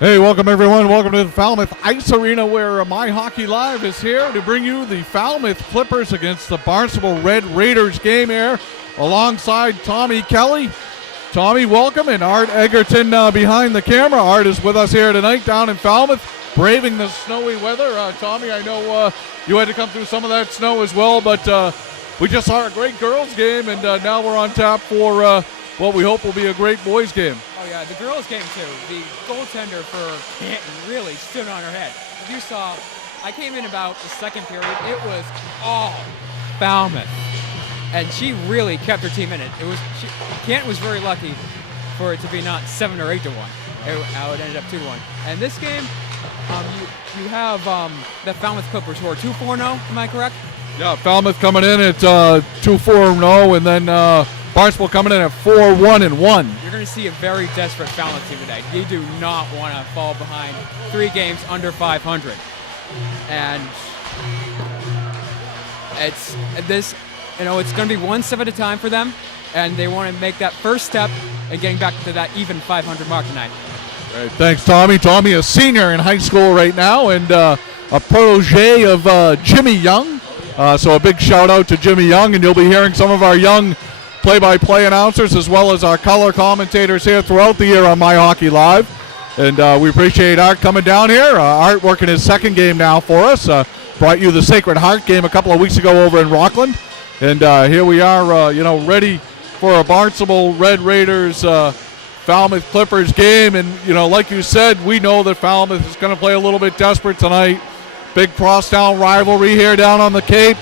Hey, welcome everyone. Welcome to the Falmouth Ice Arena where My Hockey Live is here to bring you the Falmouth Clippers against the Barnstable Red Raiders game here alongside Tommy Kelly. Tommy, welcome, and Art Egerton behind the camera. Art is with us here tonight down in Falmouth, braving the snowy weather. Tommy, I know you had to come through some of that snow as well, but we just saw a great girls game, and now we're on tap for what we hope will be a great boys game. Oh yeah, the girls game too. The goaltender for Canton really stood on her head. If you saw, I came in about the second period, it was all Falmouth. And she really kept her team in it. Canton was very lucky for it to be not 7 or 8-1. It ended up 2-1. And this game, you have the Falmouth Clippers who are 2-4-0, am I correct? Yeah, Falmouth coming in at 2-4-0, and then Barnstable coming in at 4-1-1. You're going to see a very desperate Falmouth team today. You do not want to fall behind 3 games under 500. And it's going to be one step at a time for them, and they want to make that first step in getting back to that even 500 mark tonight. Great. Thanks, Tommy. Tommy, a senior in high school right now, and a protege of Jimmy Young. So a big shout out to Jimmy Young, and you'll be hearing some of our young play-by-play announcers as well as our color commentators here throughout the year on My Hockey Live. And we appreciate Art coming down here. Art working his second game now for us. Brought you the Sacred Heart game a couple of weeks ago over in Rockland. And here we are, ready for a Barnstable Red Raiders Falmouth Clippers game. And, like you said, we know that Falmouth is going to play a little bit desperate tonight. Big crosstown rivalry here down on the Cape.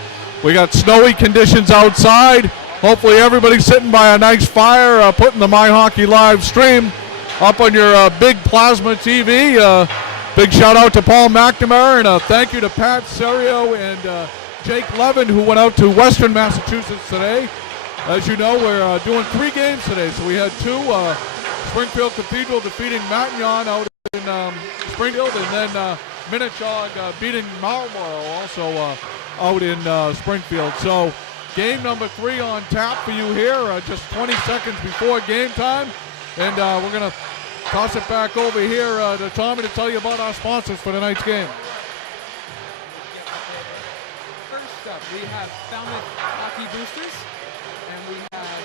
We got snowy conditions outside. Hopefully everybody's sitting by a nice fire, putting the My Hockey Live stream up on your big plasma TV. Big shout out to Paul McNamara, and thank you to Pat Serio and Jake Levin, who went out to Western Massachusetts today. As you know, we're doing 3 games today. So we had 2, Springfield Cathedral defeating Matignon out in Springfield, and then Minnetonka beating Marlborough also out in Springfield. So game number 3 on tap for you here, just 20 seconds before game time. And we're going to toss it back over here to Tommy to tell you about our sponsors for tonight's game. First up, we have Falmouth Hockey Boosters, and we have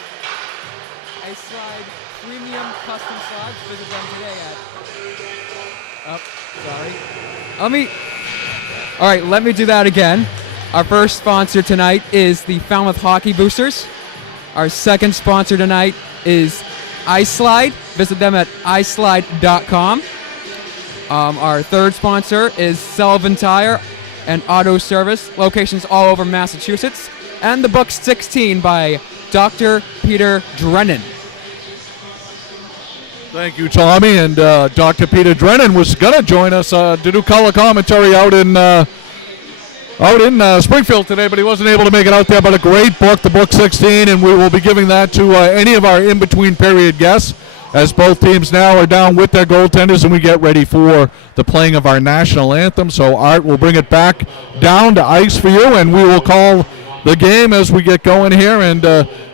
a slide, premium custom slides. Visit them today at... let me do that again. Our first sponsor tonight is the Falmouth Hockey Boosters. Our second sponsor tonight is iSlide. Visit them at iSlide.com. Our third sponsor is Sullivan Tire and Auto Service, locations all over Massachusetts. And the book 16 by Dr. Peter Drennan. Thank you, Tommy. And Dr. Peter Drennan was going to join us to do color commentary out in Springfield today, but he wasn't able to make it out there. But a great book, the book 16, and we will be giving that to any of our in-between period guests as both teams now are down with their goaltenders and we get ready for the playing of our national anthem. So Art will bring it back down to ice for you, and we will call the game as we get going here. And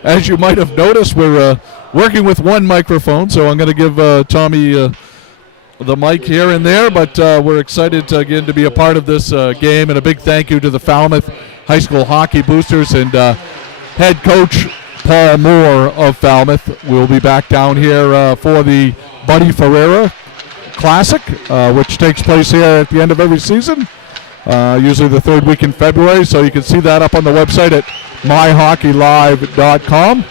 as you might have noticed, we're working with one microphone, so I'm going to give Tommy the mic here and there, but we're excited again to be a part of this game, and a big thank you to the Falmouth High School Hockey Boosters and head coach Paul Moore of Falmouth. We'll be back down here for the Buddy Ferreira Classic, which takes place here at the end of every season, usually the 3rd week in February, so you can see that up on the website at myhockeylive.com.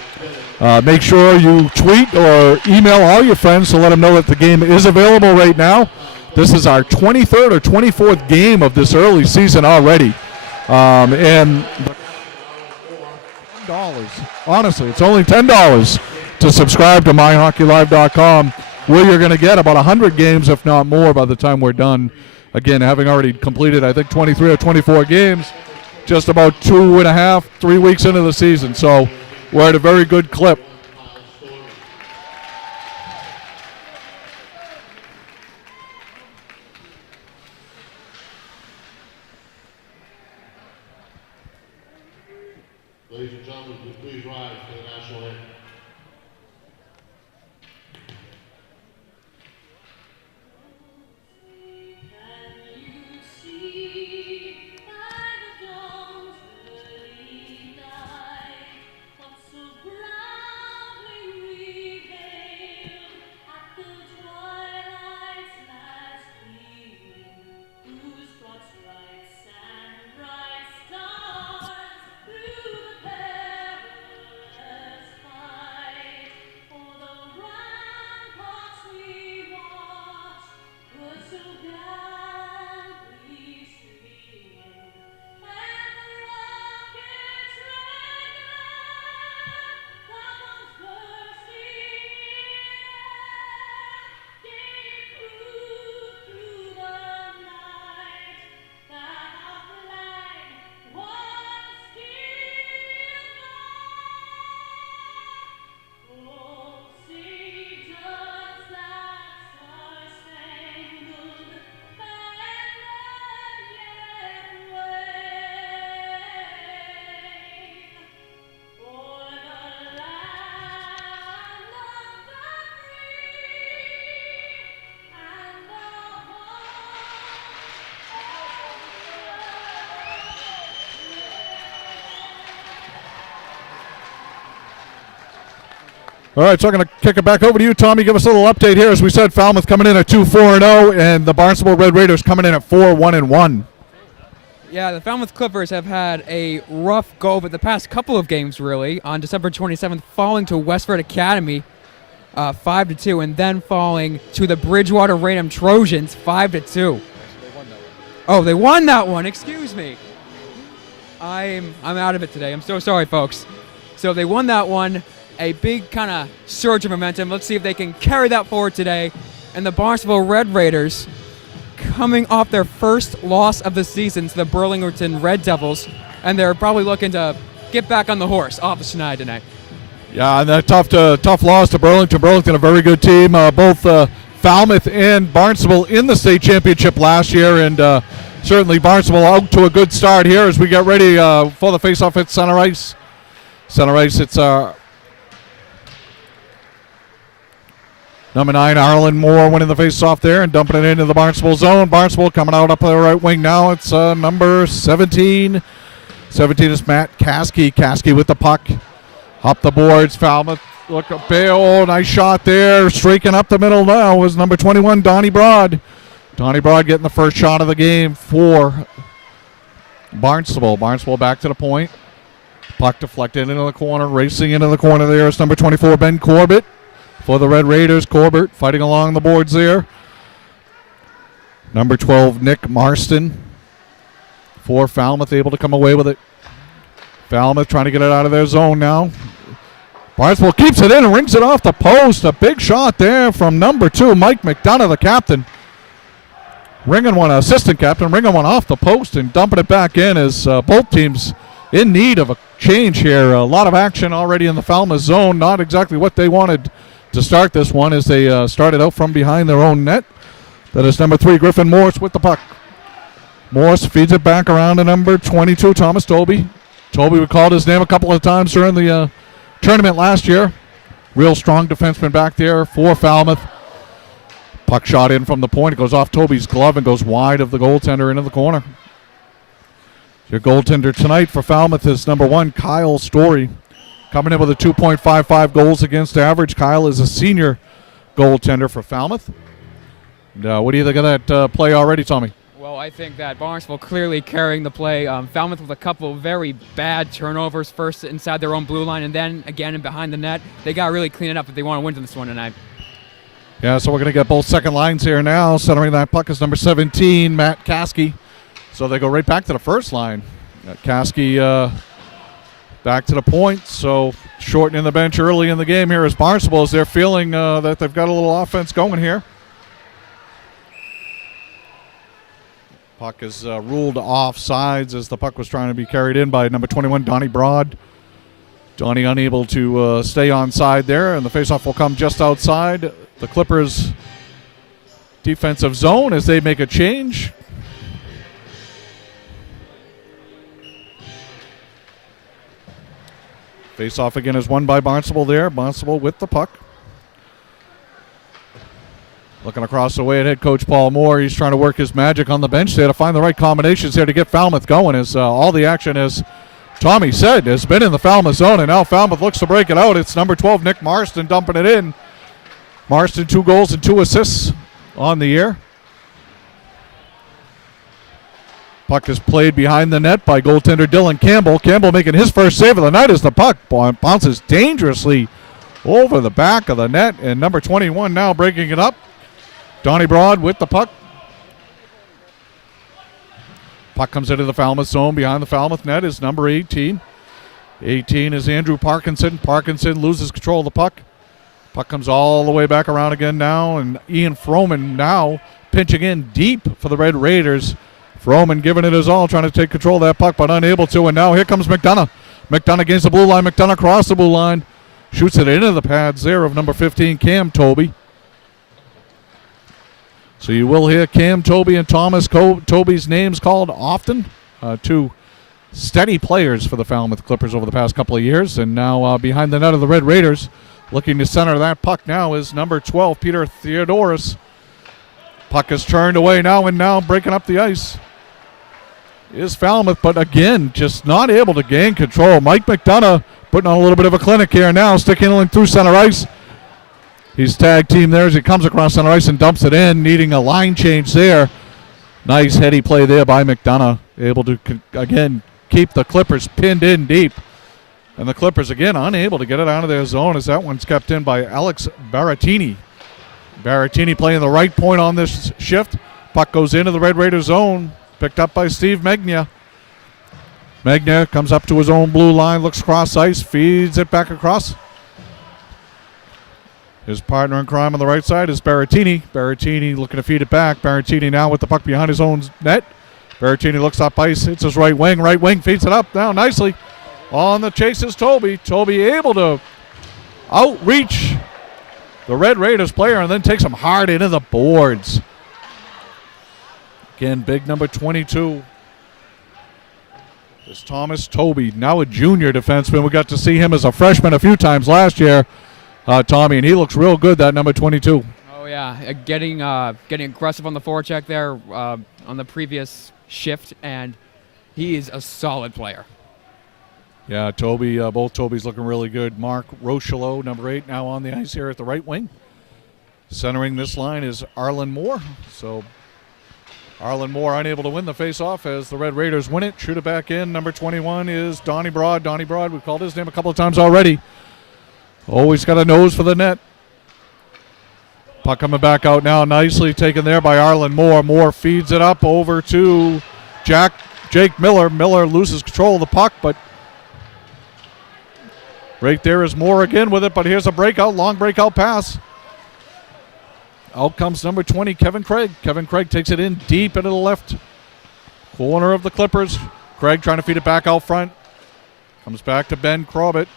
Make sure you tweet or email all your friends to let them know that the game is available right now. This is our 23rd or 24th game of this early season already. And $10. Honestly, it's only $10 to subscribe to myhockeylive.com, where you're going to get about 100 games, if not more, by the time we're done. Again, having already completed, I think, 23 or 24 games, just about 2.5, 3 weeks into the season. So we're at a very good clip. Ladies and gentlemen, please rise for the national anthem. All right, so I'm going to kick it back over to you, Tommy. Give us a little update here. As we said, Falmouth coming in at 2-4-0, and the Barnstable Red Raiders coming in at 4-1-1. Yeah, the Falmouth Clippers have had a rough go of it the past couple of games, really. On December 27th, falling to Westford Academy 5-2, and then falling to the Bridgewater Raynham Trojans 5-2. Oh, they won that one. Excuse me. I'm out of it today. I'm so sorry, folks. So they won that one. A big kind of surge of momentum. Let's see if they can carry that forward today. And the Barnstable Red Raiders, coming off their first loss of the season to the Burlington Red Devils, and they're probably looking to get back on the horse off the Schneid tonight. Yeah, and that tough loss to Burlington. Burlington, a very good team. Both Falmouth and Barnstable in the state championship last year, and certainly Barnstable out to a good start here as we get ready for the face-off at center ice. Center ice, it's number 9, Arlen Moore winning the face-off there and dumping it into the Barnstable zone. Barnstable coming out up the right wing now. It's number 17. 17 is Matt Caskey. Caskey with the puck. Up the boards. Falmouth. Look up there. Oh, nice shot there. Streaking up the middle now was number 21, Donnie Broad. Donnie Broad getting the first shot of the game for Barnstable. Barnstable back to the point. Puck deflected into the corner. Racing into the corner there is number 24, Ben Corbett. For the Red Raiders, Corbett fighting along the boards there. Number 12, Nick Marston. For Falmouth, able to come away with it. Falmouth trying to get it out of their zone now. Barnstable keeps it in and rings it off the post. A big shot there from number 2, Mike McDonough, the captain. Ringing one, assistant captain, ringing one off the post and dumping it back in as both teams in need of a change here. A lot of action already in the Falmouth zone. Not exactly what they wanted to start this one as they started out from behind their own net. That is number 3, Griffin Morris with the puck. Morris feeds it back around to number 22, Thomas Toby. Toby, we called his name a couple of times during the tournament last year. Real strong defenseman back there for Falmouth. Puck shot in from the point. It goes off Toby's glove and goes wide of the goaltender into the corner. Your goaltender tonight for Falmouth is number 1, Kyle Story. Coming in with a 2.55 goals against average. Kyle is a senior goaltender for Falmouth. And, what do you think of that play already, Tommy? Well, I think that Barnstable clearly carrying the play. Falmouth with a couple very bad turnovers, first inside their own blue line and then again and behind the net. They got to really clean it up if they want to win this one tonight. Yeah, so we're going to get both second lines here now. Centering that puck is number 17, Matt Caskey. So they go right back to the first line. Caskey back to the point, so shortening the bench early in the game here as Barnstable as they're feeling that they've got a little offense going here. Puck is ruled off sides as the puck was trying to be carried in by number 21, Donnie Broad. Donnie unable to stay on side there, and the faceoff will come just outside the Clippers' defensive zone as they make a change. Face-off again is won by Barnstable there. Barnstable with the puck. Looking across the way at head coach Paul Moore. He's trying to work his magic on the bench there to find the right combinations here to get Falmouth going as all the action, as Tommy said, has been in the Falmouth zone, and now Falmouth looks to break it out. It's number 12, Nick Marston, dumping it in. Marston, 2 goals and 2 assists on the year. Puck is played behind the net by goaltender Dylan Campbell. Campbell making his first save of the night as the puck bounces dangerously over the back of the net. And number 21 now breaking it up. Donnie Broad with the puck. Puck comes into the Falmouth zone. Behind the Falmouth net is number 18. 18 is Andrew Parkinson. Parkinson loses control of the puck. Puck comes all the way back around again now. And Ian Froman now pinching in deep for the Red Raiders. Froman giving it his all, trying to take control of that puck, but unable to. And now here comes McDonough. McDonough against the blue line. McDonough across the blue line. Shoots it into the pads there of number 15, Cam Toby. So you will hear Cam Toby and Thomas Toby's names called often. 2 steady players for the Falmouth Clippers over the past couple of years. And now behind the net of the Red Raiders, looking to center that puck now is number 12, Peter Theodoros. Puck is turned away now, and now breaking up the ice is Falmouth, but again, just not able to gain control. Mike McDonough putting on a little bit of a clinic here now. Stick handling through center ice. He's tag team there as he comes across center ice and dumps it in, needing a line change there. Nice heady play there by McDonough, able to, again, keep the Clippers pinned in deep. And the Clippers, again, unable to get it out of their zone as that one's kept in by Alex Baratini. Baratini playing the right point on this shift. Puck goes into the Red Raiders zone, picked up by Steve Megna. Megna comes up to his own blue line, looks cross ice, feeds it back across. His partner in crime on the right side is Baratini. Baratini looking to feed it back. Baratini now with the puck behind his own net. Baratini looks up ice, hits his right wing. Right wing feeds it up now nicely. On the chase is Toby. Toby able to outreach the Red Raiders player and then takes him hard into the boards. Again, big number 22 is Thomas Toby, now a junior defenseman. We got to see him as a freshman a few times last year, Tommy, and he looks real good, that number 22. Oh, yeah, getting aggressive on the forecheck there on the previous shift, and he is a solid player. Yeah, Toby, both Tobys looking really good. Mark Rocheleau, number 8, now on the ice here at the right wing. Centering this line is Arlen Moore. So Arlen Moore unable to win the faceoff as the Red Raiders win it. Shoot it back in. Number 21 is Donnie Broad. Donnie Broad, we've called his name a couple of times already. Always got a nose for the net. Puck coming back out now, nicely taken there by Arlen Moore. Moore feeds it up over to Jake Miller. Miller loses control of the puck, but right there is Moore again with it, but here's a breakout, long breakout pass. Out comes number 20, Kevin Craig. Kevin Craig takes it in deep into the left corner of the Clippers. Craig trying to feed it back out front. Comes back to Ben Crobert.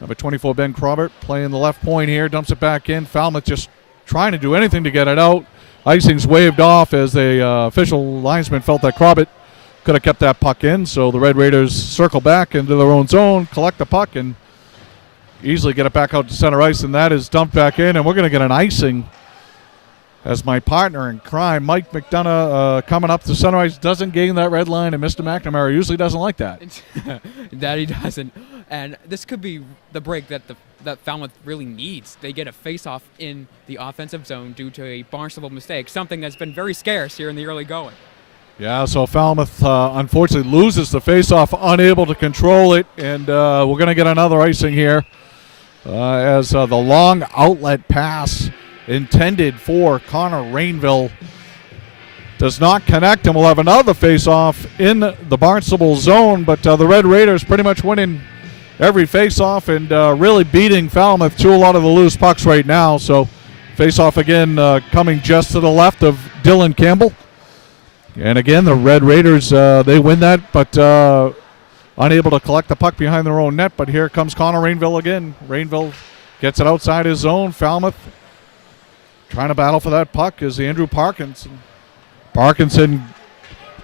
Number 24, Ben Crobert, playing the left point here, dumps it back in. Falmouth just trying to do anything to get it out. Icing's waved off as the official linesman felt that Crobert could have kept that puck in. So the Red Raiders circle back into their own zone, collect the puck, and easily get it back out to center ice, and that is dumped back in, and we're going to get an icing as my partner in crime, Mike McDonough, coming up to center ice, doesn't gain that red line, and Mr. McNamara usually doesn't like that. That he doesn't. And this could be the break that Falmouth really needs. They get a face-off in the offensive zone due to a Barnstable mistake, something that's been very scarce here in the early going. Yeah, so Falmouth unfortunately loses the face-off, unable to control it, and we're going to get another icing here as the long outlet pass intended for Connor Rainville does not connect, and we'll have another face-off in the Barnstable zone, but the Red Raiders pretty much winning every face-off and really beating Falmouth to a lot of the loose pucks right now. So face-off again coming just to the left of Dylan Campbell. And again, the Red Raiders, they win that, but unable to collect the puck behind their own net. But here comes Connor Rainville again. Rainville gets it outside his zone. Falmouth trying to battle for that puck is Andrew Parkinson. Parkinson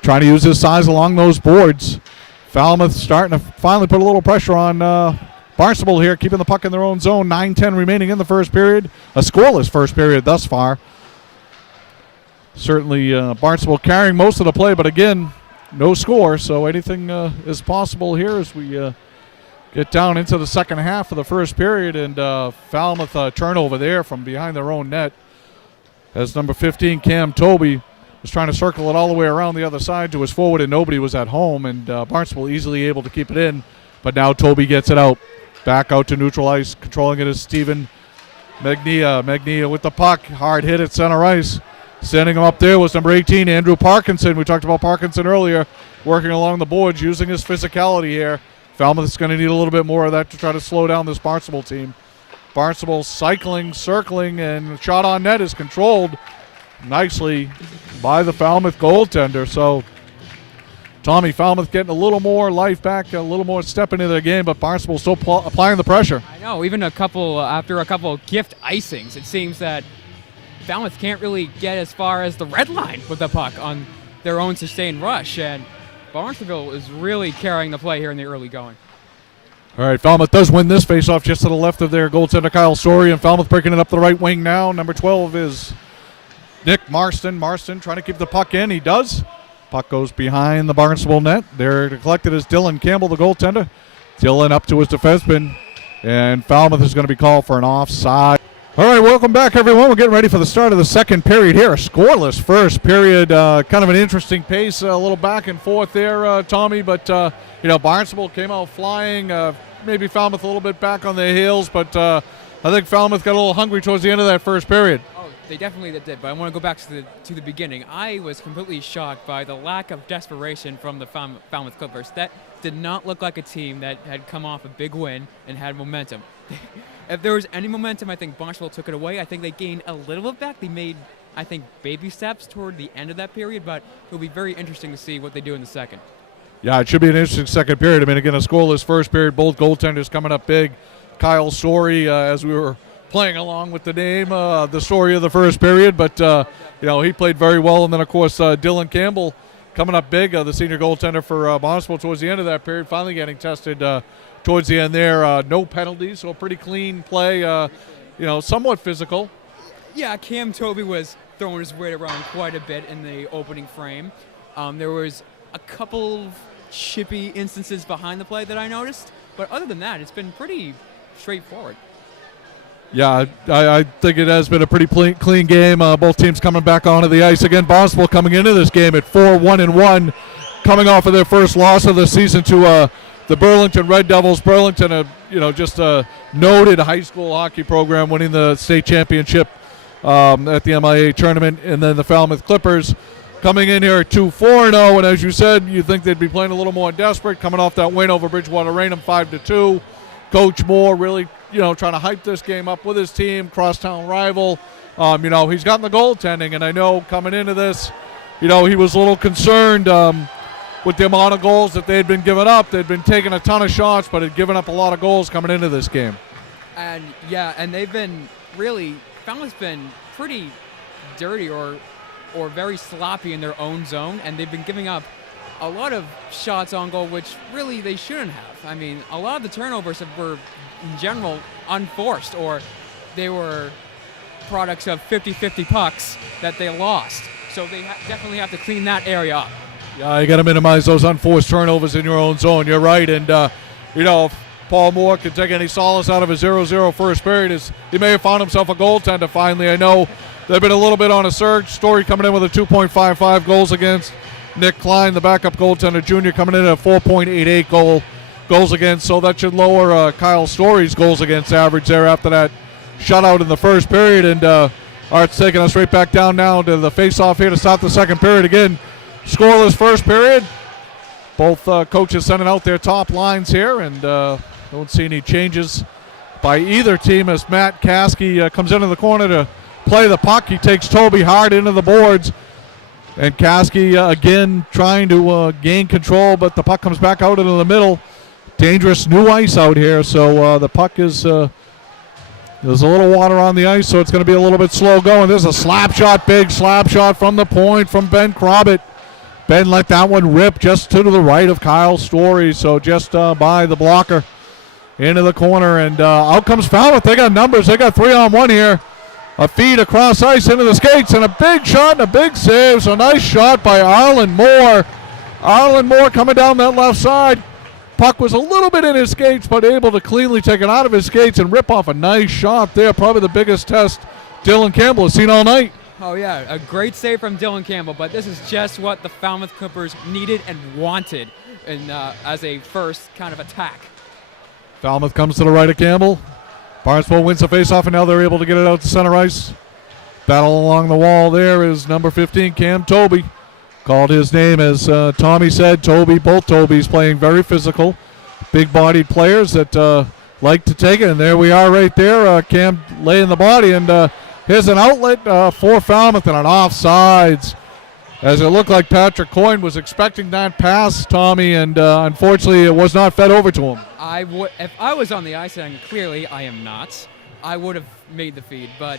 trying to use his size along those boards. Falmouth starting to finally put a little pressure on Barnstable here, keeping the puck in their own zone. 9:10 remaining in the first period. A scoreless first period thus far. Certainly Barnstable carrying most of the play, but again, no score, so anything is possible here as we get down into the second half of the first period, and Falmouth turnover there from behind their own net as number 15, Cam Toby, was trying to circle it all the way around the other side to his forward, and nobody was at home, and Barnstable easily able to keep it in, but now Toby gets it out. Back out to neutral ice, controlling it is Stephen Megnia. Megnia with the puck, hard hit at center ice. Sending him up there was number 18, Andrew Parkinson. We talked about Parkinson earlier, working along the boards, using his physicality here. Falmouth is going to need a little bit more of that to try to slow down this Barnstable team. Barnstable cycling, circling, and shot on net is controlled nicely by the Falmouth goaltender. So, Tommy, Falmouth getting a little more life back, a little more step into their game, but Barnstable still applying the pressure. I know, even after a couple gift icings, it seems that Falmouth can't really get as far as the red line with the puck on their own sustained rush, and Barnstable is really carrying the play here in the early going. All right, Falmouth does win this faceoff just to the left of their goaltender Kyle Story, and Falmouth breaking it up the right wing now. Number 12 is Nick Marston. Marston trying to keep the puck in. He does. Puck goes behind the Barnstable net. There to collect it is Dylan Campbell, the goaltender. Dillon up to his defenseman, and Falmouth is going to be called for an offside. All right, welcome back, everyone. We're getting ready for the start of the second period here. A scoreless first period, kind of an interesting pace, a little back and forth there, Tommy. But, Barnstable came out flying, maybe Falmouth a little bit back on their heels. But I think Falmouth got a little hungry towards the end of that first period. Oh, they definitely did. But I want to go back to the beginning. I was completely shocked by the lack of desperation from the Falmouth Clippers. That did not look like a team that had come off a big win and had momentum. If there was any momentum, I think Barnstable took it away. I think they gained a little bit back. They made, I think, baby steps toward the end of that period, but it'll be very interesting to see what they do in the second. Yeah, it should be an interesting second period. I mean, again, a scoreless first period, both goaltenders coming up big. Kyle Story, as we were playing along with the name, the story of the first period, but, he played very well. And then, of course, Dylan Campbell coming up big, the senior goaltender for Barnstable towards the end of that period, finally getting tested towards the end there. No penalties, so a pretty clean play, somewhat physical. Yeah, Cam Toby was throwing his weight around quite a bit in the opening frame. There was a couple chippy instances behind the play that I noticed, but other than that, it's been pretty straightforward. Yeah, I think it has been a pretty clean game. Both teams coming back onto the ice again. Barnstable coming into this game at 4-1-1, coming off of their first loss of the season to the Burlington Red Devils. Burlington, just a noted high school hockey program, winning the state championship at the MIA tournament, and then the Falmouth Clippers coming in here at 2-4-0. And as you said, you think they'd be playing a little more desperate, coming off that win over Bridgewater Raynham 5-2. Coach Moore really, trying to hype this game up with his team, crosstown rival. He's gotten the goaltending, and I know coming into this, he was a little concerned with the amount of goals that they had been giving up. They'd been taking a ton of shots, but had given up a lot of goals coming into this game. And they've been Falmouth's been pretty dirty or very sloppy in their own zone, and they've been giving up a lot of shots on goal, which really they shouldn't have. I mean, a lot of the turnovers were, in general, unforced, or they were products of 50-50 pucks that they lost. So they definitely have to clean that area up. Yeah, you got to minimize those unforced turnovers in your own zone. You're right, and if Paul Moore can take any solace out of his 0-0 first period, he may have found himself a goaltender finally. I know they've been a little bit on a surge. Story coming in with a 2.55 goals against. Nick Klein, the backup goaltender junior, coming in at a 4.88 goals against, so that should lower Kyle Story's goals against average there after that shutout in the first period. And Art's taking us right back down now to the face-off here to start the second period. Again, scoreless first period. Both coaches sending out their top lines here, and don't see any changes by either team as Matt Caskey comes into the corner to play the puck. He takes Toby hard into the boards. And Caskey again trying to gain control, but the puck comes back out into the middle. Dangerous new ice out here, so the puck is there's a little water on the ice, so it's going to be a little bit slow going. There's a slap shot, big slap shot from the point from Ben Crobbett. Ben let that one rip just to the right of Kyle Story, so just by the blocker into the corner, and out comes Falmouth. They got numbers. They got 3-on-1 here. A feed across ice into the skates, and a big shot and a big save. So nice shot by Arlen Moore. Arlen Moore coming down that left side. Puck was a little bit in his skates, but able to cleanly take it out of his skates and rip off a nice shot there. Probably the biggest test Dylan Campbell has seen all night. Oh, yeah, a great save from Dylan Campbell, but this is just what the Falmouth Clippers needed and wanted as a first kind of attack. Falmouth comes to the right of Campbell. Barnstable wins the faceoff, and now they're able to get it out to center ice. Battle along the wall there is number 15, Cam Toby. Called his name, as Tommy said. Both Tobys playing very physical, big-bodied players that like to take it. And there we are right there. Cam laying the body, and here's an outlet for Falmouth and an offsides. As it looked like Patrick Coyne was expecting that pass, Tommy, and unfortunately it was not fed over to him. If I was on the ice, and clearly I am not, I would have made the feed, but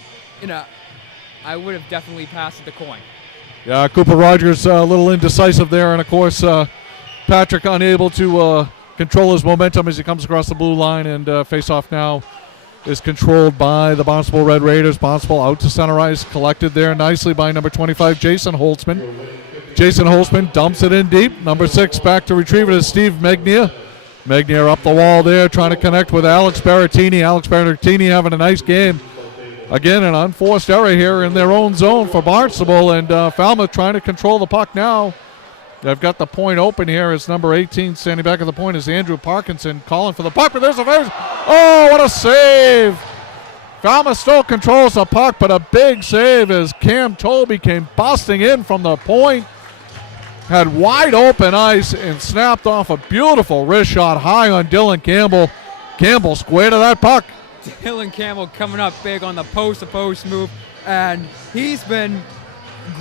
I would have definitely passed it to Coyne. Yeah, Cooper Rogers a little indecisive there, and of course Patrick unable to control his momentum as he comes across the blue line, and face-off now is controlled by the Barnstable Red Raiders. Barnstable out to center ice, collected there nicely by number 25, Jason Holtzman. Jason Holtzman dumps it in deep. Number 6 back to retrieve it is Steve Megnia. Megnier up the wall there, trying to connect with Alex Berrettini. Alex Berrettini having a nice game. Again, an unforced error here in their own zone for Barnstable, and Falmouth trying to control the puck now. They've got the point open here as number 18 standing back at the point is Andrew Parkinson calling for the puck, but there's a face. Oh, what a save! Falmouth still controls the puck, but a big save as Cam Tobey came busting in from the point. Had wide open ice and snapped off a beautiful wrist shot high on Dylan Campbell. Campbell square to that puck. Dylan Campbell coming up big on the post-to-post move, and he's been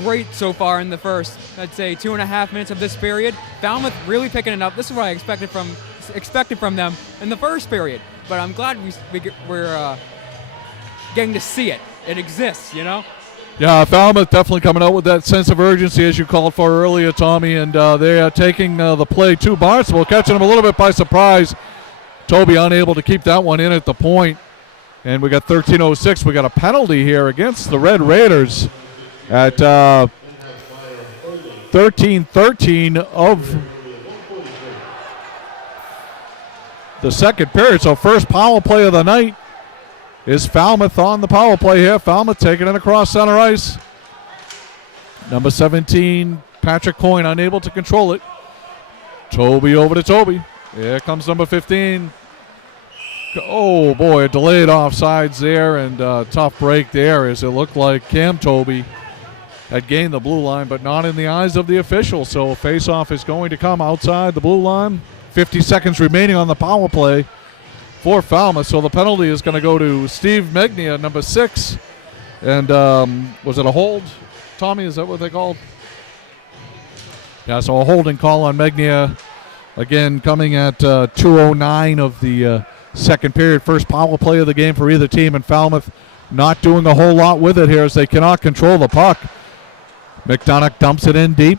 great so far in the first, I'd say, 2.5 minutes of this period. Falmouth really picking it up. This is what I expected from them in the first period, but I'm glad we're getting to see it. It exists, you know? Yeah, Falmouth definitely coming out with that sense of urgency as you called for earlier, Tommy, and they are taking the play to Barnstable, catching them a little bit by surprise. Tobey unable to keep that one in at the point. And we got 13:06. We got a penalty here against the Red Raiders at 13:13 of the second period. So first power play of the night is Falmouth on the power play here. Falmouth taking it across center ice. Number 17, Patrick Coyne, unable to control it. Tobey over to Tobey. Here comes number 15. Oh, boy, a delayed offsides there, and tough break there as it looked like Cam Tobey had gained the blue line, but not in the eyes of the officials. So a face-off is going to come outside the blue line. 50 seconds remaining on the power play for Falmouth. So the penalty is going to go to Steve Megnia, number 6. And was it a hold? Tommy, is that what they called? Yeah, so a holding call on Megnia. Again, coming at 2:09 of the second period. First power play of the game for either team, and Falmouth not doing a whole lot with it here as they cannot control the puck. McDonough dumps it in deep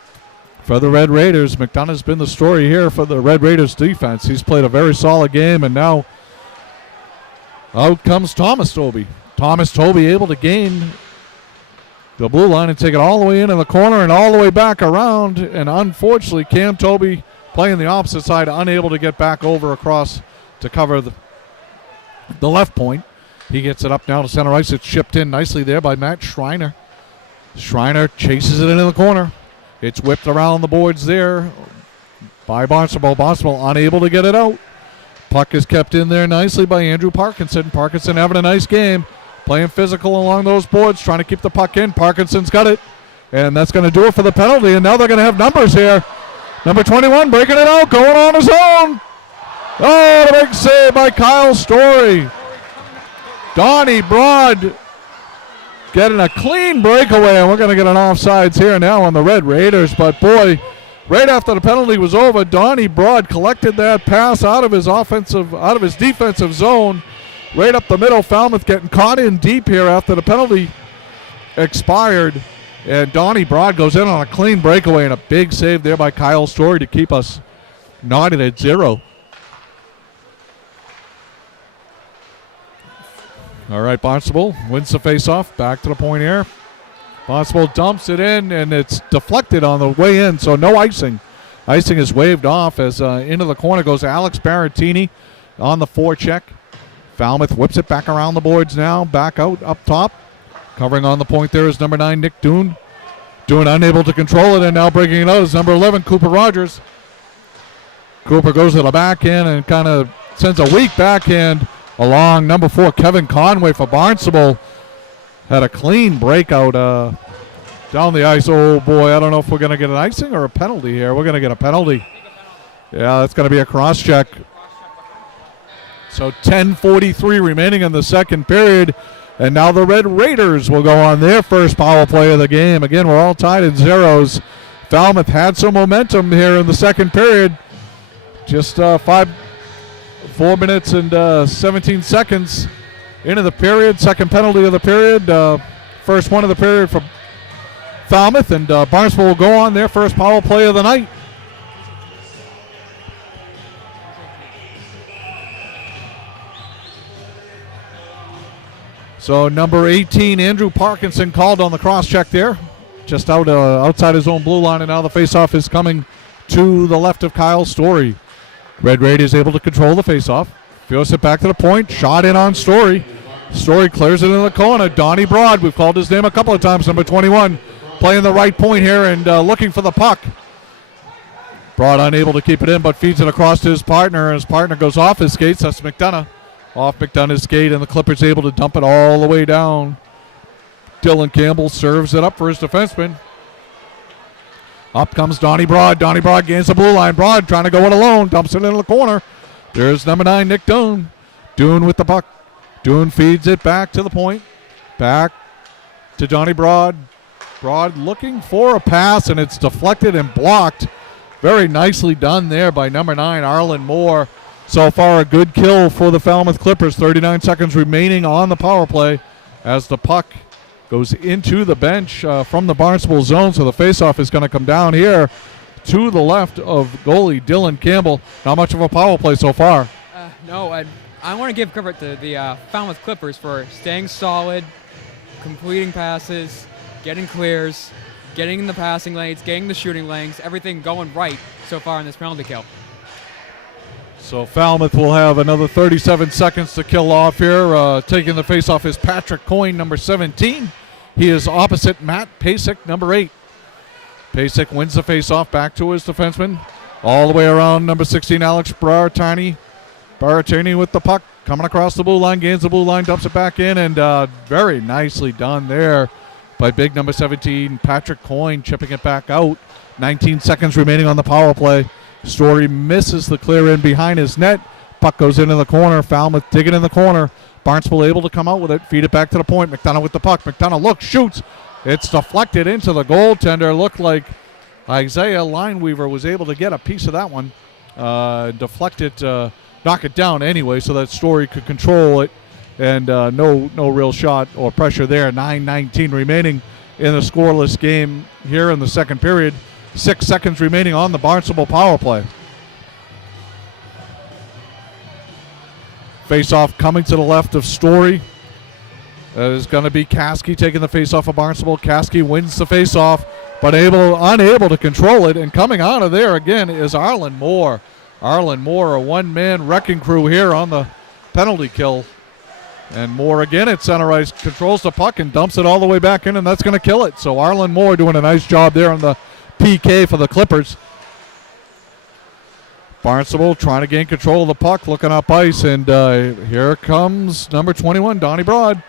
for the Red Raiders. McDonough's been the story here for the Red Raiders defense. He's played a very solid game, and now out comes Thomas Tobey. Thomas Tobey able to gain the blue line and take it all the way in the corner and all the way back around, and unfortunately Cam Tobey playing the opposite side, unable to get back over across to cover the left point. He gets it up now to center ice. It's chipped in nicely there by Matt Schreiner. Schreiner chases it into the corner. It's whipped around the boards there by Barnstable. Barnstable unable to get it out. Puck is kept in there nicely by Andrew Parkinson. Parkinson having a nice game, playing physical along those boards, trying to keep the puck in. Parkinson's got it, and that's going to do it for the penalty. And now they're going to have numbers here. Number 21 breaking it out, going on his own. Oh, the big save by Kyle Story. Donnie Broad getting a clean breakaway, and we're going to get an offsides here now on the Red Raiders. But boy, right after the penalty was over, Donnie Broad collected that pass out of his defensive zone, right up the middle. Falmouth getting caught in deep here after the penalty expired, and Donnie Broad goes in on a clean breakaway and a big save there by Kyle Story to keep us knotted at 0. All right, Barnstable wins the faceoff. Back to the point here. Barnstable dumps it in, and it's deflected on the way in, so no icing. Icing is waved off as into the corner goes Alex Berrettini on the forecheck. Falmouth whips it back around the boards now, back out up top. Covering on the point there is number 9, Nick Doon. Doon unable to control it, and now breaking it out is number 11, Cooper Rogers. Cooper goes to the backhand and kind of sends a weak backhand along number 4, Kevin Conway for Barnstable. Had a clean breakout down the ice. Oh, boy, I don't know if we're going to get an icing or a penalty here. We're going to get a penalty. Yeah, that's going to be a cross-check. So 10:43 remaining in the second period. And now the Red Raiders will go on their first power play of the game. Again, we're all tied in zeros. Falmouth had some momentum here in the second period. Just 4 minutes and 17 seconds into the period. Second penalty of the period. First one of the period for Falmouth. And Barnstable will go on their first power play of the night. So number 18, Andrew Parkinson, called on the cross-check there. Just outside his own blue line, and now the face-off is coming to the left of Kyle Story. Red Raiders able to control the faceoff. Force it back to the point. Shot in on Story. Story clears it in the corner. Donnie Broad, we've called his name a couple of times, number 21, playing the right point here and looking for the puck. Broad unable to keep it in, but feeds it across to his partner, and his partner goes off his skates. That's McDonough. Off McDonough's skate, and the Clippers able to dump it all the way down. Dylan Campbell serves it up for his defenseman. Up comes Donnie Broad. Donnie Broad gains the blue line. Broad trying to go it alone. Dumps it into the corner. There's number 9, Nick Doon. Doon with the puck. Doon feeds it back to the point. Back to Donnie Broad. Broad looking for a pass, and it's deflected and blocked. Very nicely done there by number 9, Arlen Moore. So far, a good kill for the Falmouth Clippers. 39 seconds remaining on the power play as the puck goes into the bench from the Barnstable zone. So the faceoff is going to come down here to the left of goalie Dylan Campbell. Not much of a power play so far. No, I want to give credit to the Falmouth Clippers for staying solid, completing passes, getting clears, getting in the passing lanes, getting the shooting lanes, everything going right so far in this penalty kill. So Falmouth will have another 37 seconds to kill off here. Taking the faceoff is Patrick Coyne, number 17. He is opposite Matt Pasek, number 8. Pasek wins the faceoff back to his defenseman. All the way around number 16, Alex Baratani. Baratani with the puck, coming across the blue line, gains the blue line, dumps it back in, and very nicely done there by big number 17, Patrick Coyne, chipping it back out. 19 seconds remaining on the power play. Story misses the clear in behind his net. Puck goes into the corner. Falmouth digging in the corner. Barnstable able to come out with it. Feed it back to the point. McDonough with the puck. McDonough looks, shoots. It's deflected into the goaltender. Looked like Isaiah Lineweaver was able to get a piece of that one. Deflect it, knock it down anyway so that Story could control it. And no real shot or pressure there. 9:19 remaining in the scoreless game here in the second period. 6 seconds remaining on the Barnstable power play. Face-off coming to the left of Story. That is going to be Caskey taking the face-off of Barnstable. Caskey wins the face-off, but unable to control it. And coming out of there again is Arlen Moore. Arlen Moore, a one-man wrecking crew here on the penalty kill. And Moore again at center ice controls the puck and dumps it all the way back in, and that's going to kill it. So Arlen Moore doing a nice job there on the PK for the Clippers. Barnstable trying to gain control of the puck, looking up ice, and here comes number 21, Donnie Broad.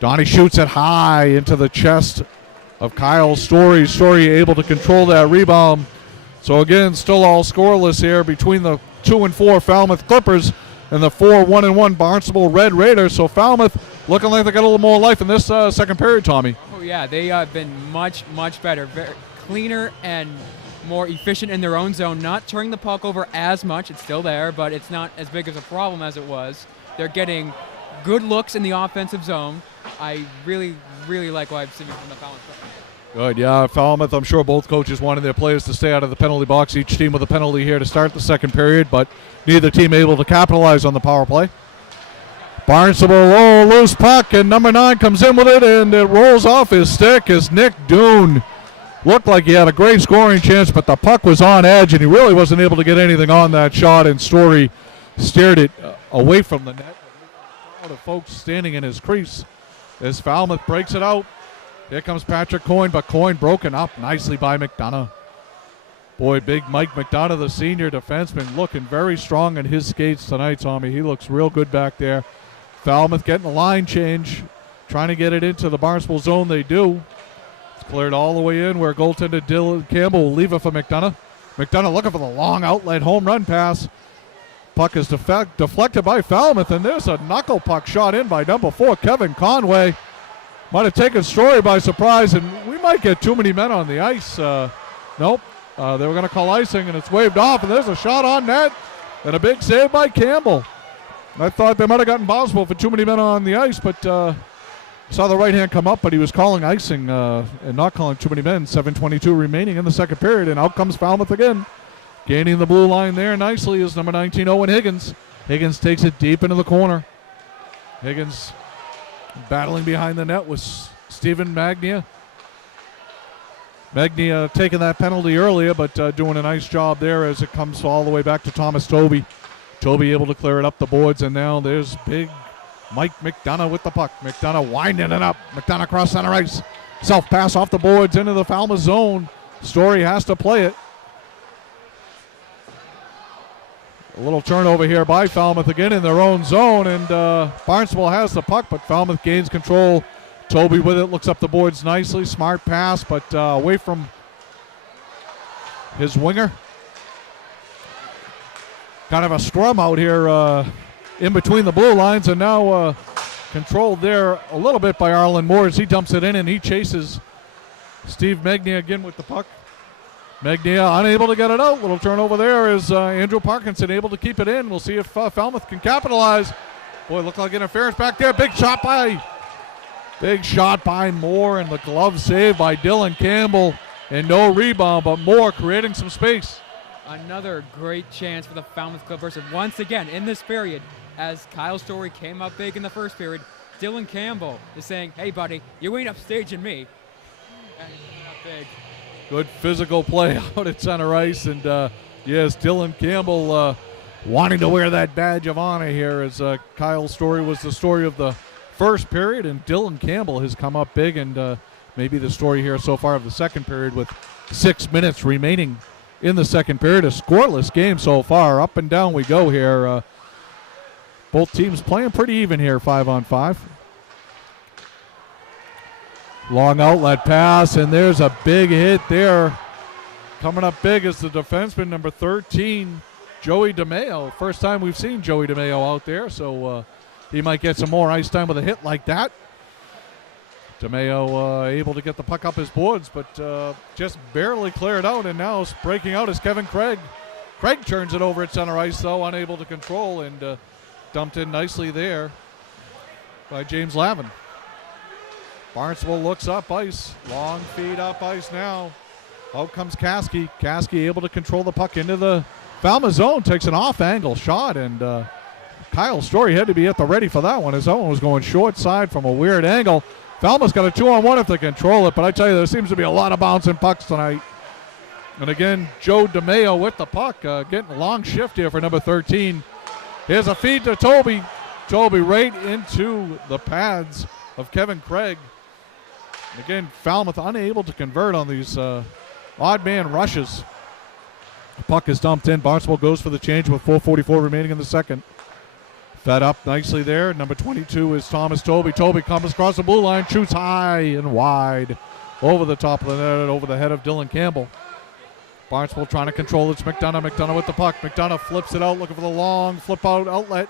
Donnie shoots it high into the chest of Kyle Story. Story able to control that rebound. So again, still all scoreless here between the 2 and 4 Falmouth Clippers and the 4 1-1 Barnstable Red Raiders. So Falmouth looking like they got a little more life in this second period, Tommy. Oh yeah, they have been much better. Very cleaner and more efficient in their own zone, not turning the puck over as much. It's still there, but it's not as big as a problem as it was. They're getting good looks in the offensive zone. I really like what I've seen from the Falmouth. Good, yeah. Falmouth, I'm sure both coaches wanted their players to stay out of the penalty box. Each team with a penalty here to start the second period, but neither team able to capitalize on the power play. Barnstable, loose puck, and number 9 comes in with it, and it rolls off his stick as Nick Doon looked like he had a great scoring chance, but the puck was on edge, and he really wasn't able to get anything on that shot, and Story steered it away from the net. A lot of folks standing in his crease as Falmouth breaks it out. Here comes Patrick Coyne, but Coyne broken up nicely by McDonough. Boy, big Mike McDonough, the senior defenseman, looking very strong in his skates tonight, Tommy. He looks real good back there. Falmouth getting a line change, trying to get it into the Barnstable zone. They do. It's cleared all the way in where goaltender Dylan Campbell will leave it for McDonough. McDonough looking for the long outlet home run pass. Puck is deflected by Falmouth, and there's a knuckle puck shot in by number 4, Kevin Conway. Might have taken Story by surprise, and we might get too many men on the ice. Nope. They were going to call icing, and it's waved off, and there's a shot on net, and a big save by Campbell. I thought they might have gotten Boswell for too many men on the ice, but saw the right hand come up, but he was calling icing and not calling too many men. 7:22 remaining in the second period, and out comes Falmouth again. Gaining the blue line there nicely is number 19, Owen Higgins. Higgins takes it deep into the corner. Higgins battling behind the net with Stephen Magnia. Magnia taking that penalty earlier, but doing a nice job there as it comes all the way back to Thomas Toby. Toby able to clear it up the boards, and now there's big Mike McDonough with the puck. McDonough winding it up. McDonough cross center ice. Self-pass off the boards into the Falmouth zone. Story has to play it. A little turnover here by Falmouth again in their own zone, and Barnstable has the puck, but Falmouth gains control. Toby with it, looks up the boards nicely. Smart pass, but away from his winger. Kind of a scrum out here in between the blue lines, and now controlled there a little bit by Arlen Moore as he dumps it in, and he chases Steve Magnia again with the puck. Magnia unable to get it out. Little turnover there is Andrew Parkinson able to keep it in. We'll see if Falmouth can capitalize. Boy, looked like interference back there. Big shot by Moore, and the glove save by Dylan Campbell, and no rebound, but Moore creating some space. Another great chance for the Falmouth Clippers, and once again in this period, as Kyle Story came up big in the first period, Dylan Campbell is saying, hey buddy, you ain't upstaging me. And he's coming up big. Good physical play out at center ice, and yes, Dylan Campbell wanting to wear that badge of honor here, as Kyle Story was the story of the first period, and Dylan Campbell has come up big, and maybe the story here so far of the second period with 6 minutes remaining in the second period. A scoreless game so far. Up and down we go here. Both teams playing pretty even here, 5-on-5. Long outlet pass, and there's a big hit there. Coming up big is the defenseman, number 13, Joey DeMeo. First time we've seen Joey DeMeo out there, so he might get some more ice time with a hit like that. DeMeo able to get the puck up his boards, but just barely cleared out, and now breaking out is Kevin Craig. Craig turns it over at center ice, though, unable to control, and dumped in nicely there by James Lavin. Barnstable looks up ice. Long feed up ice now. Out comes Caskey. Caskey able to control the puck into the Falmouth zone. Takes an off-angle shot, and Kyle Story had to be at the ready for that one. His own was going short side from a weird angle. Falmouth's got a 2-on-1 if they control it, but I tell you, there seems to be a lot of bouncing pucks tonight. And again, Joe DeMeo with the puck, getting a long shift here for number 13. Here's a feed to Toby. Toby right into the pads of Kevin Craig. Again, Falmouth unable to convert on these odd man rushes. The puck is dumped in. Barnstable goes for the change with 4:44 remaining in the second. Fed up nicely there. Number 22 is Thomas Toby. Toby comes across the blue line, shoots high and wide over the top of the net, over the head of Dylan Campbell. Barnstable trying to control it. It's McDonough. McDonough with the puck. McDonough flips it out, looking for the long flip out outlet.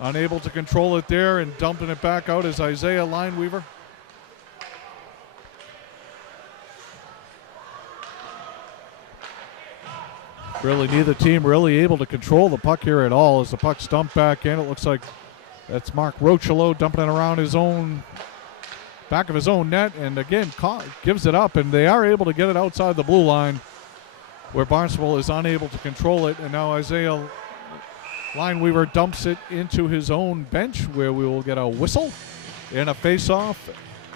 Unable to control it there, and dumping it back out is Isaiah Lineweaver. Really, neither team really able to control the puck here at all. As the puck's dumped back in, it looks like that's Mark Rochelo dumping it around his own back of his own net, and again gives it up, and they are able to get it outside the blue line, where Barnstable is unable to control it, and now Isaiah Lineweaver dumps it into his own bench, where we will get a whistle and a face-off.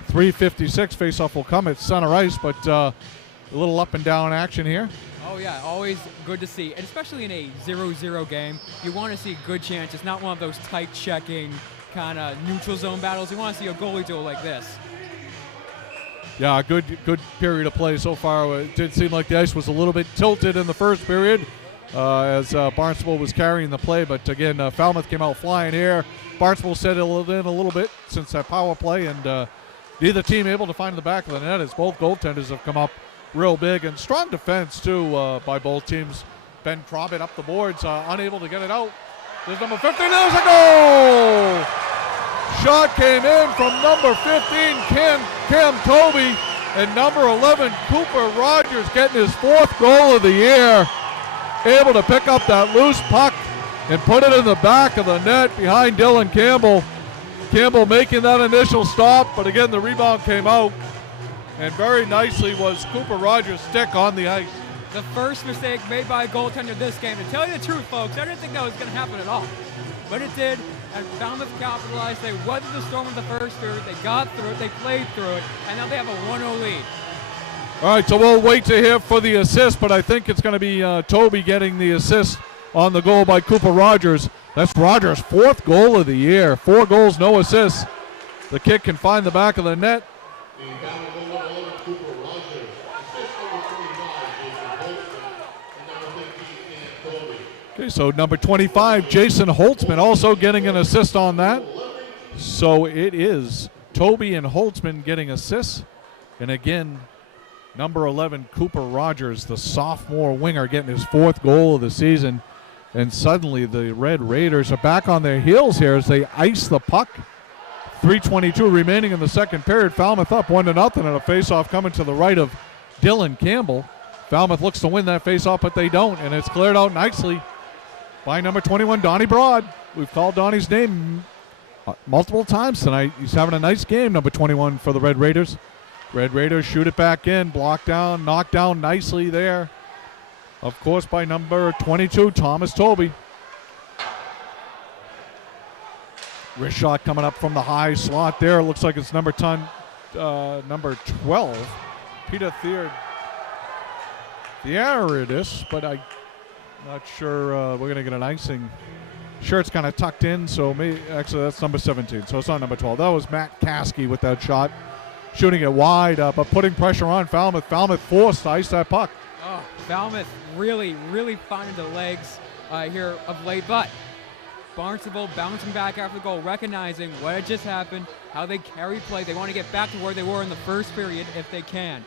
3:56 face-off will come at center ice, but a little up and down action here. Oh yeah, always good to see, and especially in a 0-0 game, you want to see good chances, not one of those tight checking kind of neutral zone battles. You want to see a goalie duel like this. Yeah, a good period of play so far. It did seem like the ice was a little bit tilted in the first period as Barnstable was carrying the play, but again, Falmouth came out flying here. Barnstable settled in a little bit since that power play, and neither team able to find the back of the net as both goaltenders have come up real big, and strong defense too by both teams. Ben Trobit up the boards, unable to get it out. There's number 15, there's a goal! Shot came in from number 15, Cam Toby, and number 11, Cooper Rogers, getting his 4th goal of the year. Able to pick up that loose puck and put it in the back of the net behind Dylan Campbell. Campbell making that initial stop, but again, the rebound came out. And very nicely was Cooper Rogers' stick on the ice. The first mistake made by a goaltender this game. To tell you the truth, folks, I didn't think that was going to happen at all. But it did, and Falmouth capitalized. They weathered the storm in the first period. They got through it. They played through it. And now they have a 1-0 lead. All right, so we'll wait to hear for the assist, but I think it's going to be Toby getting the assist on the goal by Cooper Rogers. That's Rogers' 4th goal of the year. 4 goals, no assists. The kick can find the back of the net. Okay, so number 25, Jason Holtzman, also getting an assist on that. So it is Toby and Holtzman getting assists. And again, number 11, Cooper Rogers, the sophomore winger, getting his 4th goal of the season. And suddenly the Red Raiders are back on their heels here as they ice the puck. 3:22 remaining in the second period. Falmouth up 1-0 and a faceoff coming to the right of Dylan Campbell. Falmouth looks to win that faceoff, but they don't. And it's cleared out nicely by number 21, Donnie Broad. We've called Donnie's name multiple times tonight. He's having a nice game, number 21 for the Red Raiders. Red Raiders shoot it back in, blocked down, knocked down nicely there. Of course, by number 22, Thomas Toby. Wrist shot coming up from the high slot there. It looks like it's number 12, Peter Theoridis, but I'm not sure we're going to get an icing. Shirt's kind of tucked in, so actually that's number 17, so it's not number 12. That was Matt Caskey with that shot, shooting it wide, but putting pressure on Falmouth. Falmouth forced to ice that puck. Oh, Falmouth really finding the legs here of late, but Barnstable bouncing back after the goal, recognizing what had just happened, how they carry play. They want to get back to where they were in the first period if they can. And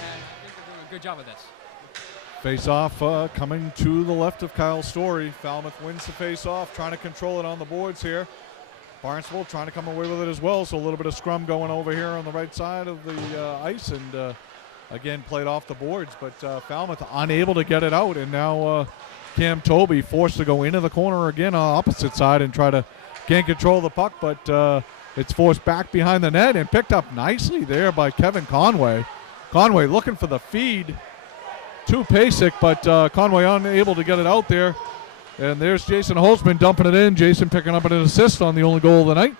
I think they're doing a good job of this. Face-off coming to the left of Kyle Story. Falmouth wins the face-off, trying to control it on the boards here. Barnstable trying to come away with it as well, so a little bit of scrum going over here on the right side of the ice, and again played off the boards, but Falmouth unable to get it out, and now Cam Toby forced to go into the corner again on the opposite side and try to gain control of the puck, but it's forced back behind the net and picked up nicely there by Kevin Conway. Conway looking for the feed to Pasek, but Conway unable to get it out there. And there's Jason Holtzman dumping it in. Jason picking up an assist on the only goal of the night.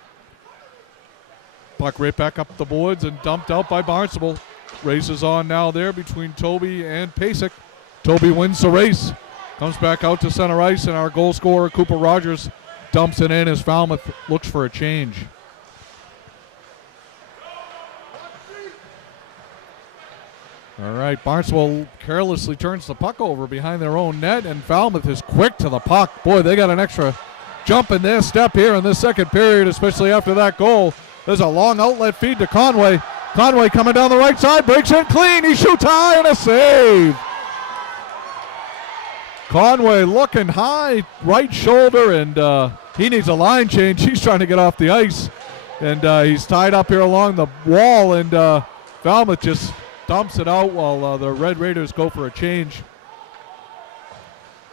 Puck right back up the boards and dumped out by Barnstable. Race is on now there between Toby and Pasek. Toby wins the race. Comes back out to center ice, and our goal scorer, Cooper Rogers, dumps it in as Falmouth looks for a change. All right, Barnstable carelessly turns the puck over behind their own net, and Falmouth is quick to the puck. Boy, they got an extra jump in their step here in this second period, especially after that goal. There's a long outlet feed to Conway. Conway coming down the right side, breaks in clean. He shoots high and a save. Conway looking high, right shoulder, and he needs a line change. He's trying to get off the ice, and he's tied up here along the wall, and Falmouth just dumps it out while the Red Raiders go for a change.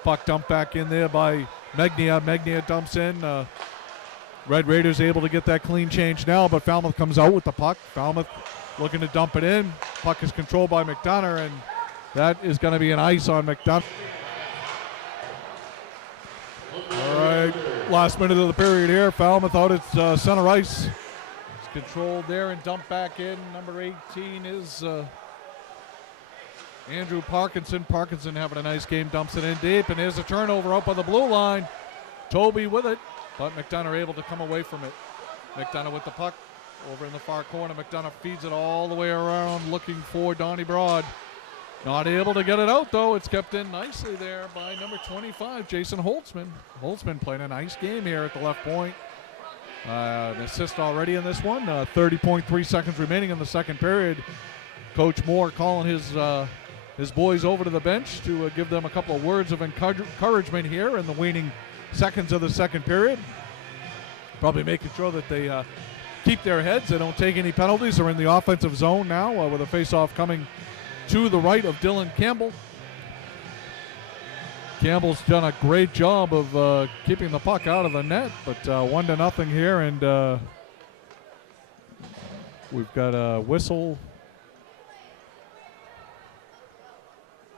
Puck dumped back in there by Megnia. Megnia dumps in. Red Raiders able to get that clean change now, but Falmouth comes out with the puck. Falmouth looking to dump it in. Puck is controlled by McDonough, and that is going to be an ice on McDonough. All right, last minute of the period here. Falmouth out at center ice. It's controlled there and dumped back in. Number 18 is Andrew Parkinson. Parkinson having a nice game, dumps it in deep, and here's a turnover up on the blue line. Toby with it, but McDonough able to come away from it. McDonough with the puck over in the far corner. McDonough feeds it all the way around, looking for Donnie Broad. Not able to get it out, though. It's kept in nicely there by number 25, Jason Holtzman. Holtzman playing a nice game here at the left point. An assist already in this one. 30.3 seconds remaining in the second period. Coach Moore calling his boys over to the bench to give them a couple of words of encouragement here in the waning seconds of the second period. Probably making sure that they keep their heads. They don't take any penalties. They're in the offensive zone now with a face-off coming to the right of Dylan Campbell. Campbell's done a great job of keeping the puck out of the net, but 1-0 here, and we've got a whistle.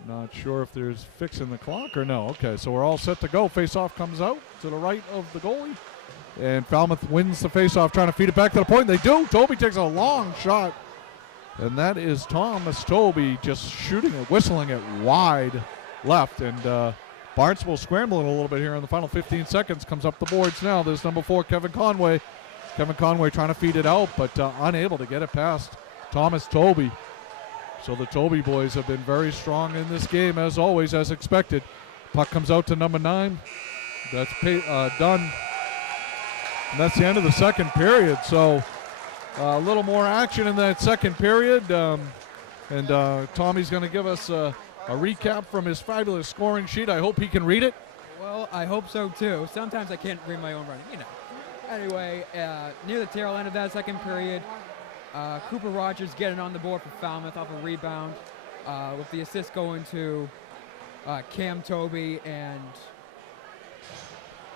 Not sure if there's fixing the clock or no. Okay, so we're all set to go. Face-off comes out to the right of the goalie, and Falmouth wins the face-off, trying to feed it back to the point. They do. Toby takes a long shot And that is Thomas Toby just shooting and whistling it wide left. And Barnstable scrambling a little bit here in the final 15 seconds. Comes up the boards now. There's number 4, Kevin Conway. Kevin Conway trying to feed it out, but unable to get it past Thomas Toby. So the Toby boys have been very strong in this game, as always, as expected. Puck comes out to number 9. That's done. And that's the end of the second period. So a little more action in that second period. And Tommy's going to give us a recap from his fabulous scoring sheet. I hope he can read it. Well, I hope so too. Sometimes I can't read my own writing, you know. Anyway, near the tail end of that second period, Cooper Rogers getting on the board for Falmouth off a rebound, with the assist going to Cam Toby. And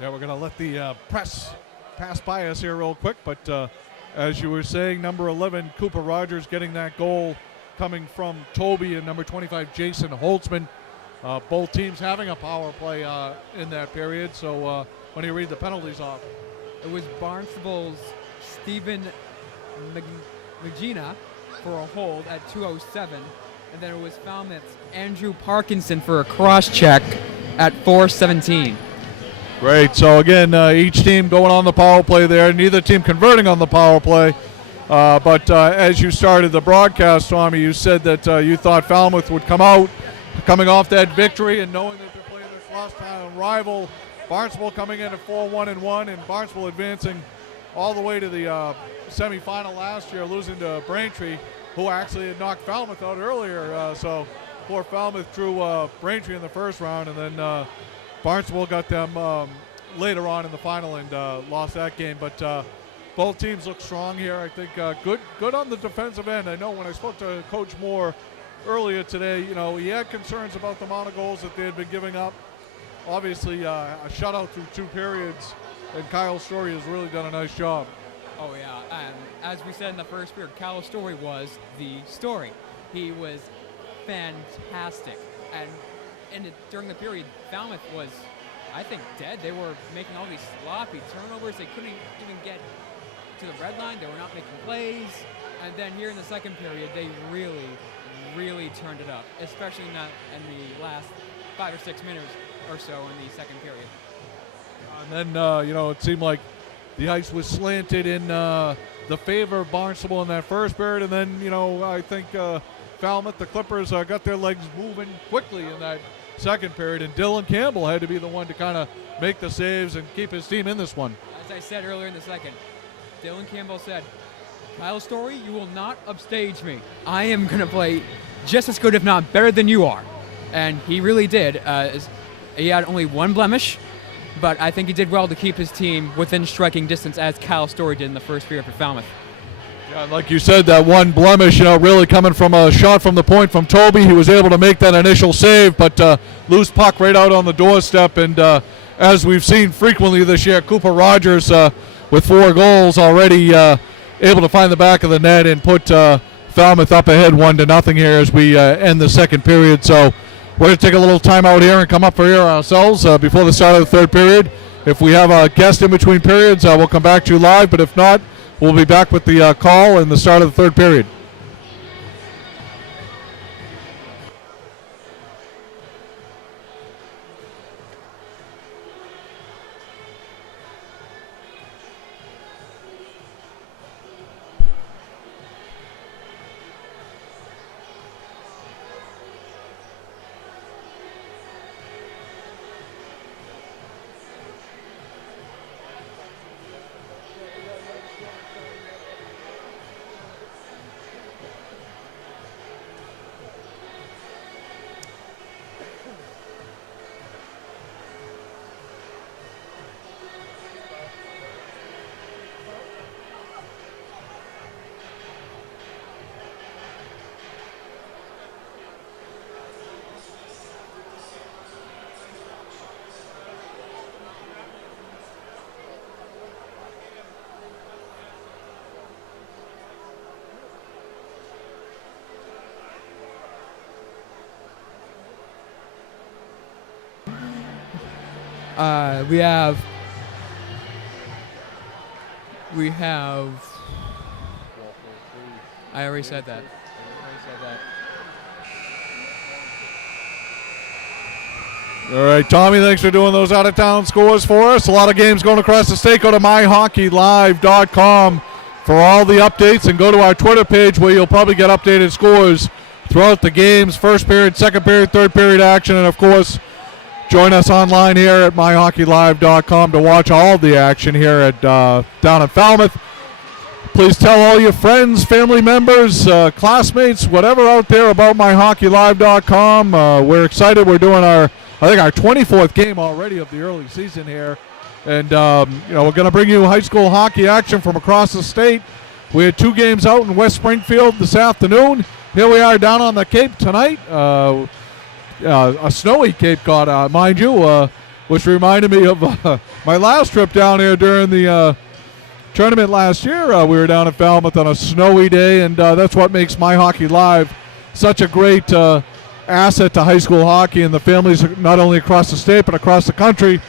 yeah, we're going to let the press pass by us here real quick, but as you were saying, number 11, Cooper Rogers getting that goal coming from Toby, and number 25, Jason Holtzman. Both teams having a power play in that period. So when you read the penalties off. It was Barnstable's Stephen Magina for a hold at 2:07, and then it was Falmouth's Andrew Parkinson for a cross-check at 4:17. Great. So again, each team going on the power play there. Neither team converting on the power play. But as you started the broadcast, Tommy, you said that you thought Falmouth would come out coming off that victory and knowing that they're playing their crosstown rival. Barnstable coming in at 4-1-1, and Barnstable advancing all the way to the semifinal last year, losing to Braintree, who actually had knocked Falmouth out earlier. So poor Falmouth drew Braintree in the first round, and then Barnstable got them later on in the final and lost that game. But both teams look strong here. I think good on the defensive end. I know when I spoke to Coach Moore earlier today, you know, he had concerns about the amount of goals that they had been giving up. Obviously, a shutout through 2 periods, and Kyle Story has really done a nice job. Oh, yeah. And as we said in the first period, Kyle Story was the story. He was fantastic. And during the period, Falmouth was, I think, dead. They were making all these sloppy turnovers. They couldn't even get to the red line. They were not making plays. And then here in the second period, they really turned it up, especially not in the last 5 or 6 minutes or so in the second period. And then, you know, it seemed like the ice was slanted in the favor of Barnstable in that first period. And then, you know, I think Falmouth, the Clippers, got their legs moving quickly in that second period. And Dylan Campbell had to be the one to kind of make the saves and keep his team in this one. As I said earlier in the second, Dylan Campbell said, Kyle Story, you will not upstage me. I am going to play just as good, if not better than you are. And he really did. He had only 1 blemish, but I think he did well to keep his team within striking distance, as Kyle Story did in the first period for Falmouth. Yeah, like you said, that 1 blemish, you know, really coming from a shot from the point from Toby. He was able to make that initial save, but loose puck right out on the doorstep. And as we've seen frequently this year, Cooper Rogers with 4 goals already able to find the back of the net and put Falmouth up ahead 1-0 here as we end the second period. So we're going to take a little time out here and come up for here ourselves before the start of the third period. If we have a guest in between periods, we'll come back to you live. But if not, we'll be back with the call and the start of the third period. We have. I already said that. All right, Tommy, thanks for doing those out-of-town scores for us. A lot of games going across the state. Go to myhockeylive.com for all the updates, and go to our Twitter page where you'll probably get updated scores throughout the games, first period, second period, third period action, and, of course, join us online here at myhockeylive.com to watch all the action here at down in Falmouth. Please tell all your friends, family members, classmates, whatever out there about myhockeylive.com. We're excited. We're doing our 24th game already of the early season here. And, we're going to bring you high school hockey action from across the state. We had 2 games out in West Springfield this afternoon. Here we are down on the Cape tonight. A snowy Cape Cod, mind you, which reminded me of my last trip down here during the tournament last year. We were down in Falmouth on a snowy day, and that's what makes My Hockey Live such a great asset to high school hockey and the families not only across the state but across the country,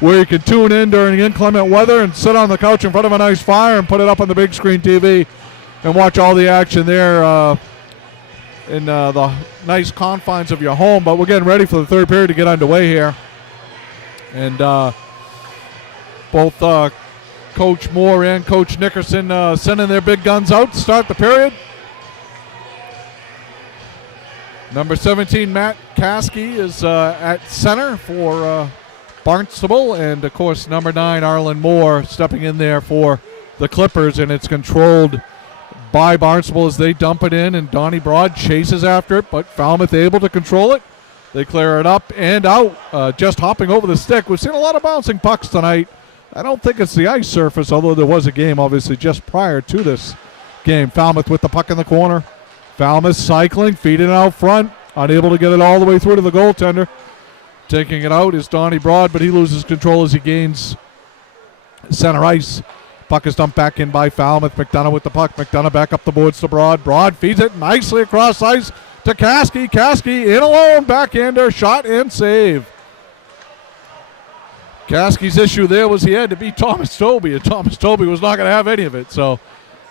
where you can tune in during inclement weather and sit on the couch in front of a nice fire and put it up on the big screen TV and watch all the action there in the nice confines of your home. But we're getting ready for the third period to get underway here. And both Coach Moore and Coach Nickerson sending their big guns out to start the period. Number 17, Matt Caskey, is at center for Barnstable. And, of course, number 9, Arlen Moore, stepping in there for the Clippers. And it's controlled by Barnstable as they dump it in. And Donnie Broad chases after it, but Falmouth able to control it. They clear it up and out, just hopping over the stick. We've seen a lot of bouncing pucks tonight. I don't think it's the ice surface, although there was a game, obviously, just prior to this game. Falmouth with the puck in the corner. Falmouth cycling, feeding it out front, unable to get it all the way through to the goaltender. Taking it out is Donnie Broad, but he loses control as he gains center ice. Puck is dumped back in by Falmouth. McDonough with the puck. McDonough back up the boards to Broad. Broad feeds it nicely across ice to Caskey. Caskey in alone, backhander, shot and save. Caskey's issue there was he had to beat Thomas Tobey, and Thomas Tobey was not going to have any of it. So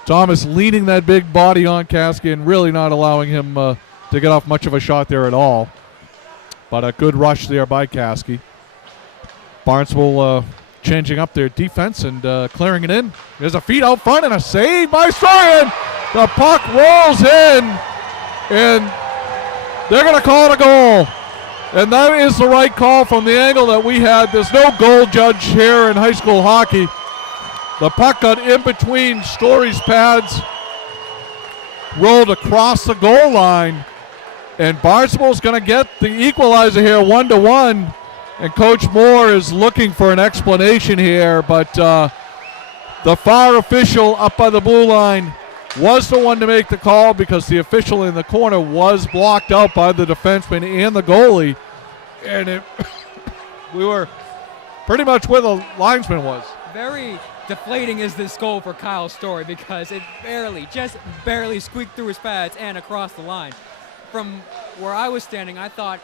Thomas leaning that big body on Caskey and really not allowing him to get off much of a shot there at all. But a good rush there by Caskey. Barnstable changing up their defense and clearing it in. There's a feed out front and a save by Storian. The puck rolls in, and they're going to call it a goal. And that is the right call from the angle that we had. There's no goal judge here in high school hockey. The puck got in between Story's pads, rolled across the goal line, and Barnstable's going to get the equalizer here 1-1. And Coach Moore is looking for an explanation here, but the far official up by the blue line was the one to make the call because the official in the corner was blocked out by the defenseman and the goalie. And we were pretty much where the linesman was. Very deflating is this goal for Kyle Story because it just barely squeaked through his pads and across the line. From where I was standing, I thought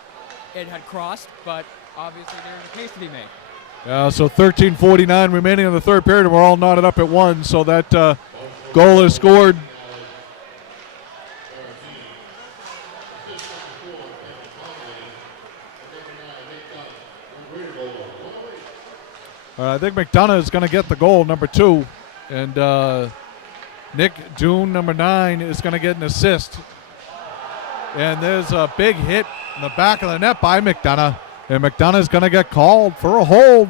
it had crossed, but obviously there's a case to be made. So 13:49 remaining in the third period, and we're all knotted up at 1. So that goal is scored. I think McDonough is going to get the goal, number 2. And Nick Doon, number 9, is going to get an assist. And there's a big hit in the back of the net by McDonough. And McDonough is going to get called for a hold.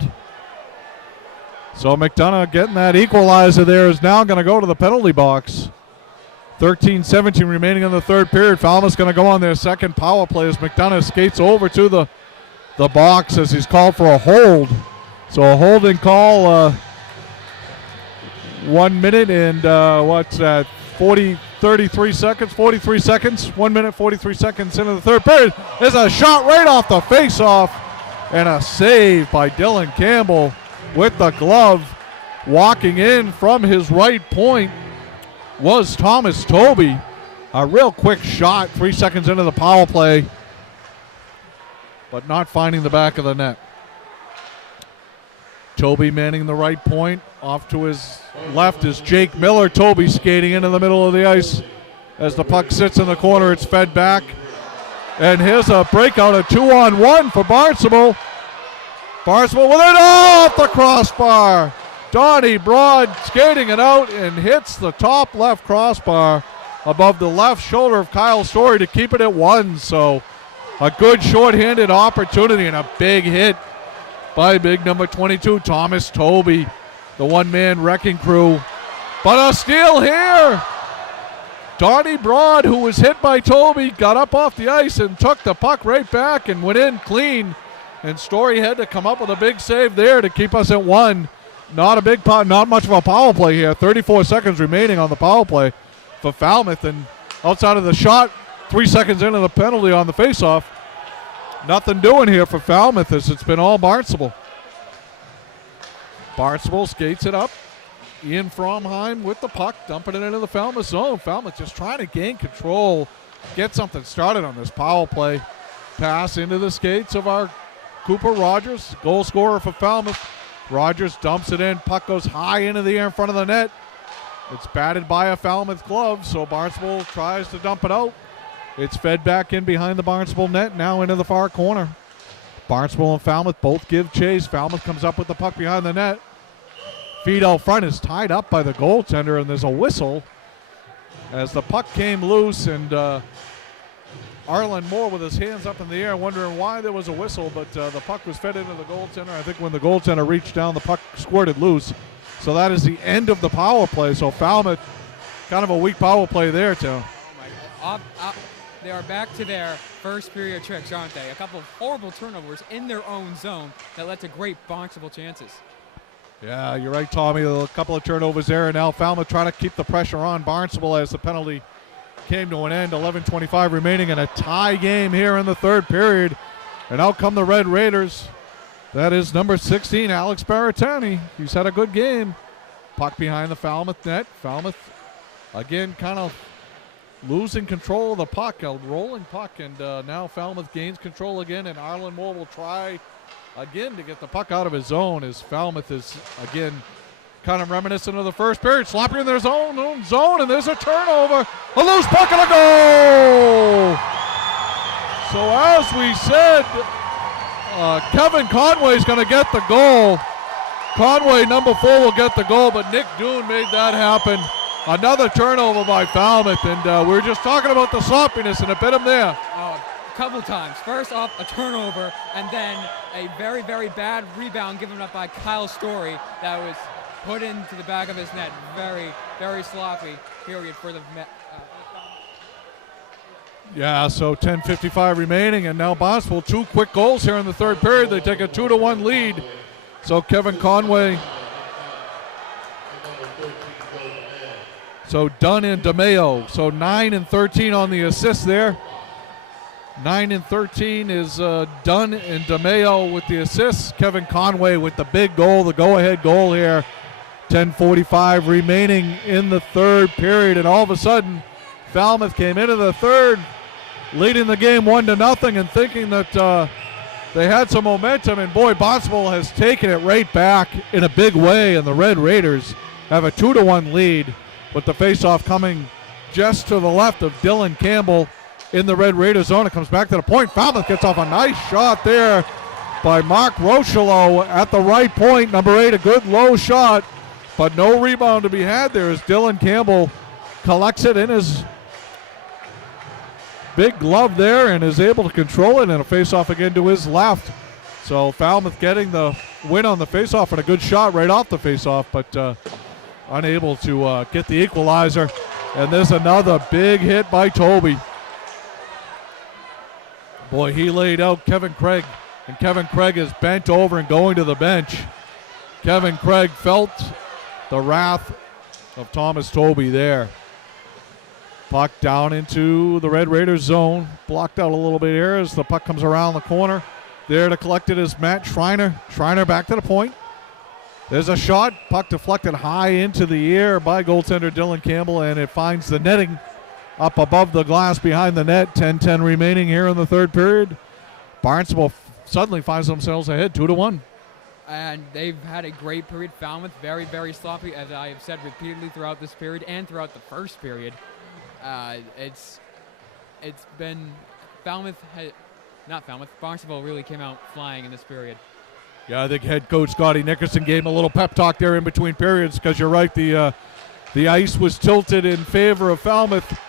So McDonough getting that equalizer there is now going to go to the penalty box. 13:17 remaining in the third period. Falmouth's going to go on their second power play as McDonough skates over to the box as he's called for a hold. So a holding call, 1 minute and what's that, 43 seconds, 1 minute, 43 seconds into the third period. There's a shot right off the face-off and a save by Dylan Campbell with the glove. Walking in from his right point was Thomas Tobey. A real quick shot 3 seconds into the power play, but not finding the back of the net. Tobey manning the right point. Off to his left is Jake Miller. Tobey skating into the middle of the ice. As the puck sits in the corner, it's fed back. And here's a breakout, a 2-on-1 for Barnstable. Barnstable with it off the crossbar. Donnie Broad skating it out and hits the top left crossbar above the left shoulder of Kyle Story to keep it at 1. So a good shorthanded opportunity and a big hit by big number 22, Thomas Toby, the one-man wrecking crew. But a steal here. Donnie Broad, who was hit by Toby, got up off the ice and took the puck right back and went in clean. And Story had to come up with a big save there to keep us at 1. Not much of a power play here. 34 seconds remaining on the power play for Falmouth. And outside of the shot, 3 seconds into the penalty on the faceoff, nothing doing here for Falmouth as it's been all Barnstable. Barnstable skates it up. Ian Fromheim with the puck, dumping it into the Falmouth zone. Falmouth just trying to gain control, get something started on this power play. Pass into the skates of our Cooper Rogers, goal scorer for Falmouth. Rogers dumps it in, puck goes high into the air in front of the net. It's batted by a Falmouth glove, so Barnstable tries to dump it out. It's fed back in behind the Barnstable net, now into the far corner. Barnstable and Falmouth both give chase. Falmouth comes up with the puck behind the net. Feed out front is tied up by the goaltender, and there's a whistle as the puck came loose, and Arlen Moore with his hands up in the air wondering why there was a whistle, but the puck was fed into the goaltender. I think when the goaltender reached down, the puck squirted loose. So that is the end of the power play. So Falmouth, kind of a weak power play there, too. Oh my. They are back to their first period tricks, aren't they? A couple of horrible turnovers in their own zone that led to great Barnstable chances. Yeah, you're right, Tommy. A couple of turnovers there, and now Falmouth trying to keep the pressure on Barnstable as the penalty came to an end. 11:25 remaining in a tie game here in the third period. And out come the Red Raiders. That is number 16, Alex Baratani. He's had a good game. Puck behind the Falmouth net. Falmouth, again, kind of losing control of the puck, a rolling puck, and now Falmouth gains control again, and Arlen Moore will try again to get the puck out of his zone as Falmouth is, again, kind of reminiscent of the first period. Sloppy in their own zone, and there's a turnover. A loose puck and a goal! So as we said, Kevin Conway's going to get the goal. Conway, number 4, will get the goal, but Nick Doon made that happen. Another turnover by Falmouth, and we were just talking about the sloppiness, and it bit him there. A couple times. First off, a turnover, and then a very, very bad rebound given up by Kyle Story that was put into the back of his net. Very, very sloppy period for the Yeah, so 10:55 remaining, and now Barnstable, 2 quick goals here in the third period. They take a 2-1 lead. So Kevin Conway. So Dunn and DeMeo. So 9 and 13 on the assist there. 9 and 13 is Dunn and DeMeo with the assists. Kevin Conway with the big goal, the go-ahead goal here. 10:45 remaining in the third period, and all of a sudden, Falmouth came into the third, leading the game 1-0, and thinking that they had some momentum. And boy, Barnstable has taken it right back in a big way, and the Red Raiders have a 2-1 lead, with the faceoff coming just to the left of Dylan Campbell in the Red Raiders zone. It comes back to the point. Falmouth gets off a nice shot there by Mark Rocheleau at the right point. Number 8, a good low shot, but no rebound to be had there as Dylan Campbell collects it in his big glove there and is able to control it, and a faceoff again to his left. So Falmouth getting the win on the faceoff, and a good shot right off the faceoff, but unable to get the equalizer. And there's another big hit by Toby. Boy, he laid out Kevin Craig, and Kevin Craig is bent over and going to the bench. Kevin Craig felt the wrath of Thomas Toby there. Puck down into the Red Raiders zone. Blocked out a little bit here as the puck comes around the corner. There to collect it is Matt Schreiner. Schreiner back to the point. There's a shot. Puck deflected high into the air by goaltender Dylan Campbell, and it finds the netting up above the glass behind the net. 10-10 remaining here in the third period. Barnstable suddenly finds themselves ahead 2-1. And they've had a great period. Falmouth very, very sloppy, as I have said repeatedly throughout this period and throughout the first period. It's been Barnstable really came out flying in this period. Yeah, I think head coach Scotty Nickerson gave him a little pep talk there in between periods because you're right, the ice was tilted in favor of Falmouth.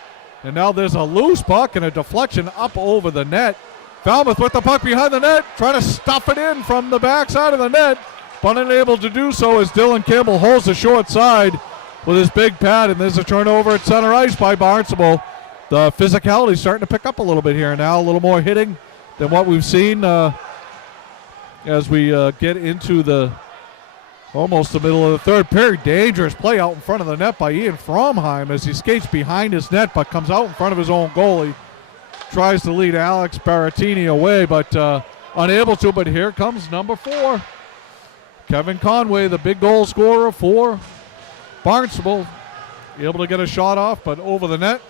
And now there's a loose puck and a deflection up over the net. Falmouth with the puck behind the net, trying to stuff it in from the backside of the net, but unable to do so as Dylan Campbell holds the short side with his big pad, and there's a turnover at center ice by Barnstable. The physicality is starting to pick up a little bit here now, a little more hitting than what we've seen as we get into almost the middle of the third period. Dangerous play out in front of the net by Ian Fromheim as he skates behind his net but comes out in front of his own goalie. Tries to lead Alex Baratini away but unable to, but here comes number 4. Kevin Conway, the big goal scorer for Barnstable, able to get a shot off but over the net.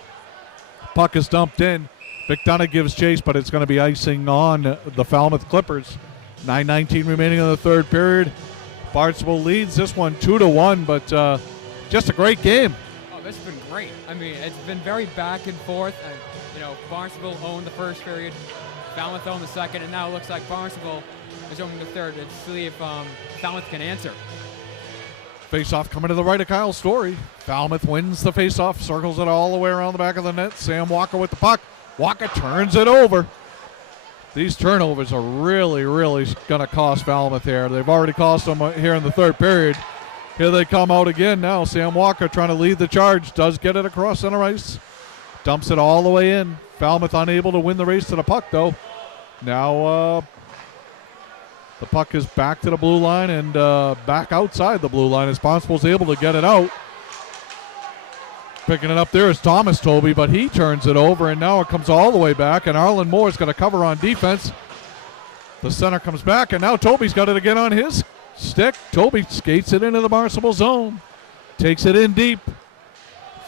Puck is dumped in. McDonough gives chase, but it's going to be icing on the Falmouth Clippers. 9:19 remaining in the third period. Barnstable leads this one 2-1, but just a great game. Oh, this has been great. I mean, it's been very back and forth. And, Barnstable owned the first period, Falmouth owned the second, and now it looks like Barnstable is owning the third. Let's see if Falmouth can answer. Face-off coming to the right of Kyle Story. Falmouth wins the face-off, circles it all the way around the back of the net. Sam Walker with the puck. Walker turns it over. These turnovers are really, really going to cost Falmouth here. They've already cost them here in the third period. Here they come out again now. Sam Walker trying to lead the charge. Does get it across center ice. Dumps it all the way in. Falmouth unable to win the race to the puck, though. Now the puck is back to the blue line and back outside the blue line as Barnstable's able to get it out. Picking it up there is Thomas Toby, but he turns it over, and now it comes all the way back, and Arlen Moore's going to cover on defense. The center comes back, and now Toby's got it again on his stick. Toby skates it into the Barnstable zone. Takes it in deep.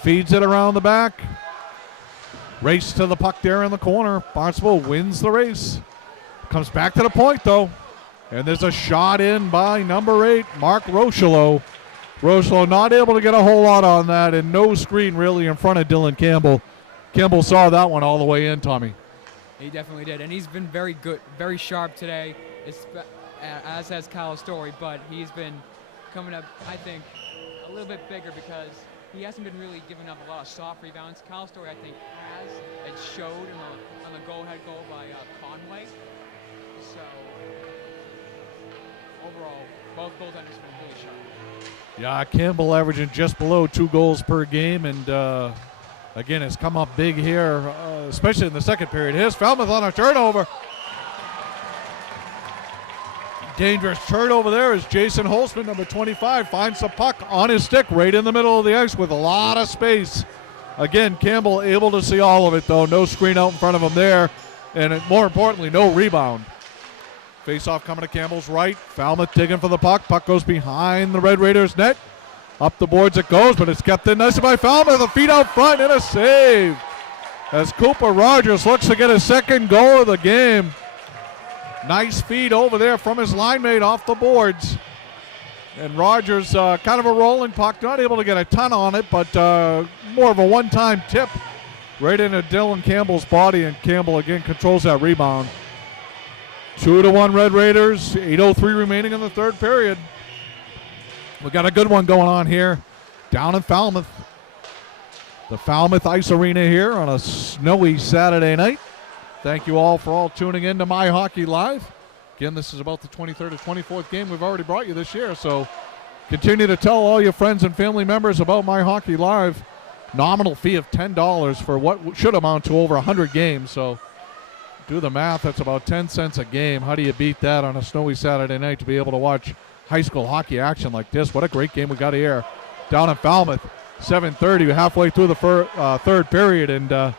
Feeds it around the back. Race to the puck there in the corner. Barnstable wins the race. Comes back to the point, though. And there's a shot in by number 8, Mark Rochelo. Rochelo not able to get a whole lot on that, and no screen really in front of Dylan Campbell. Campbell saw that one all the way in, Tommy. He definitely did, and he's been very good, very sharp today, as has Kyle Story, but he's been coming up, I think, a little bit bigger because he hasn't been really giving up a lot of soft rebounds. Kyle Story, I think, has. It showed on the go-ahead goal by Conway. So, overall, both goaltenders have been really sharp. Yeah, Campbell averaging just below 2 goals per game, and again, has come up big here, especially in the second period. Here's Falmouth on a turnover. Dangerous turnover there as Jason Holtzman, number 25, finds the puck on his stick right in the middle of the ice with a lot of space. Again, Campbell able to see all of it, though. No screen out in front of him there, and more importantly, no rebound. Face-off coming to Campbell's right. Falmouth digging for the puck. Puck goes behind the Red Raiders' net. Up the boards it goes, but it's kept in nicely by Falmouth. The feet out front and a save as Cooper Rogers looks to get his second goal of the game. Nice feed over there from his line mate off the boards. And Rogers, kind of a rolling puck, not able to get a ton on it, but more of a one-time tip right into Dylan Campbell's body, and Campbell again controls that rebound. 2-1 Red Raiders, 8:03 remaining in the third period. We got a good one going on here down in Falmouth. The Falmouth Ice Arena here on a snowy Saturday night. Thank you all for all tuning in to My Hockey Live. Again, this is about the 23rd or 24th game we've already brought you this year, so continue to tell all your friends and family members about My Hockey Live. Nominal fee of $10 for what should amount to over 100 games, so do the math, that's about 10 cents a game. How do you beat that on a snowy Saturday night to be able to watch high school hockey action like this? What a great game we got here down in Falmouth. 7:30, halfway through the third period, and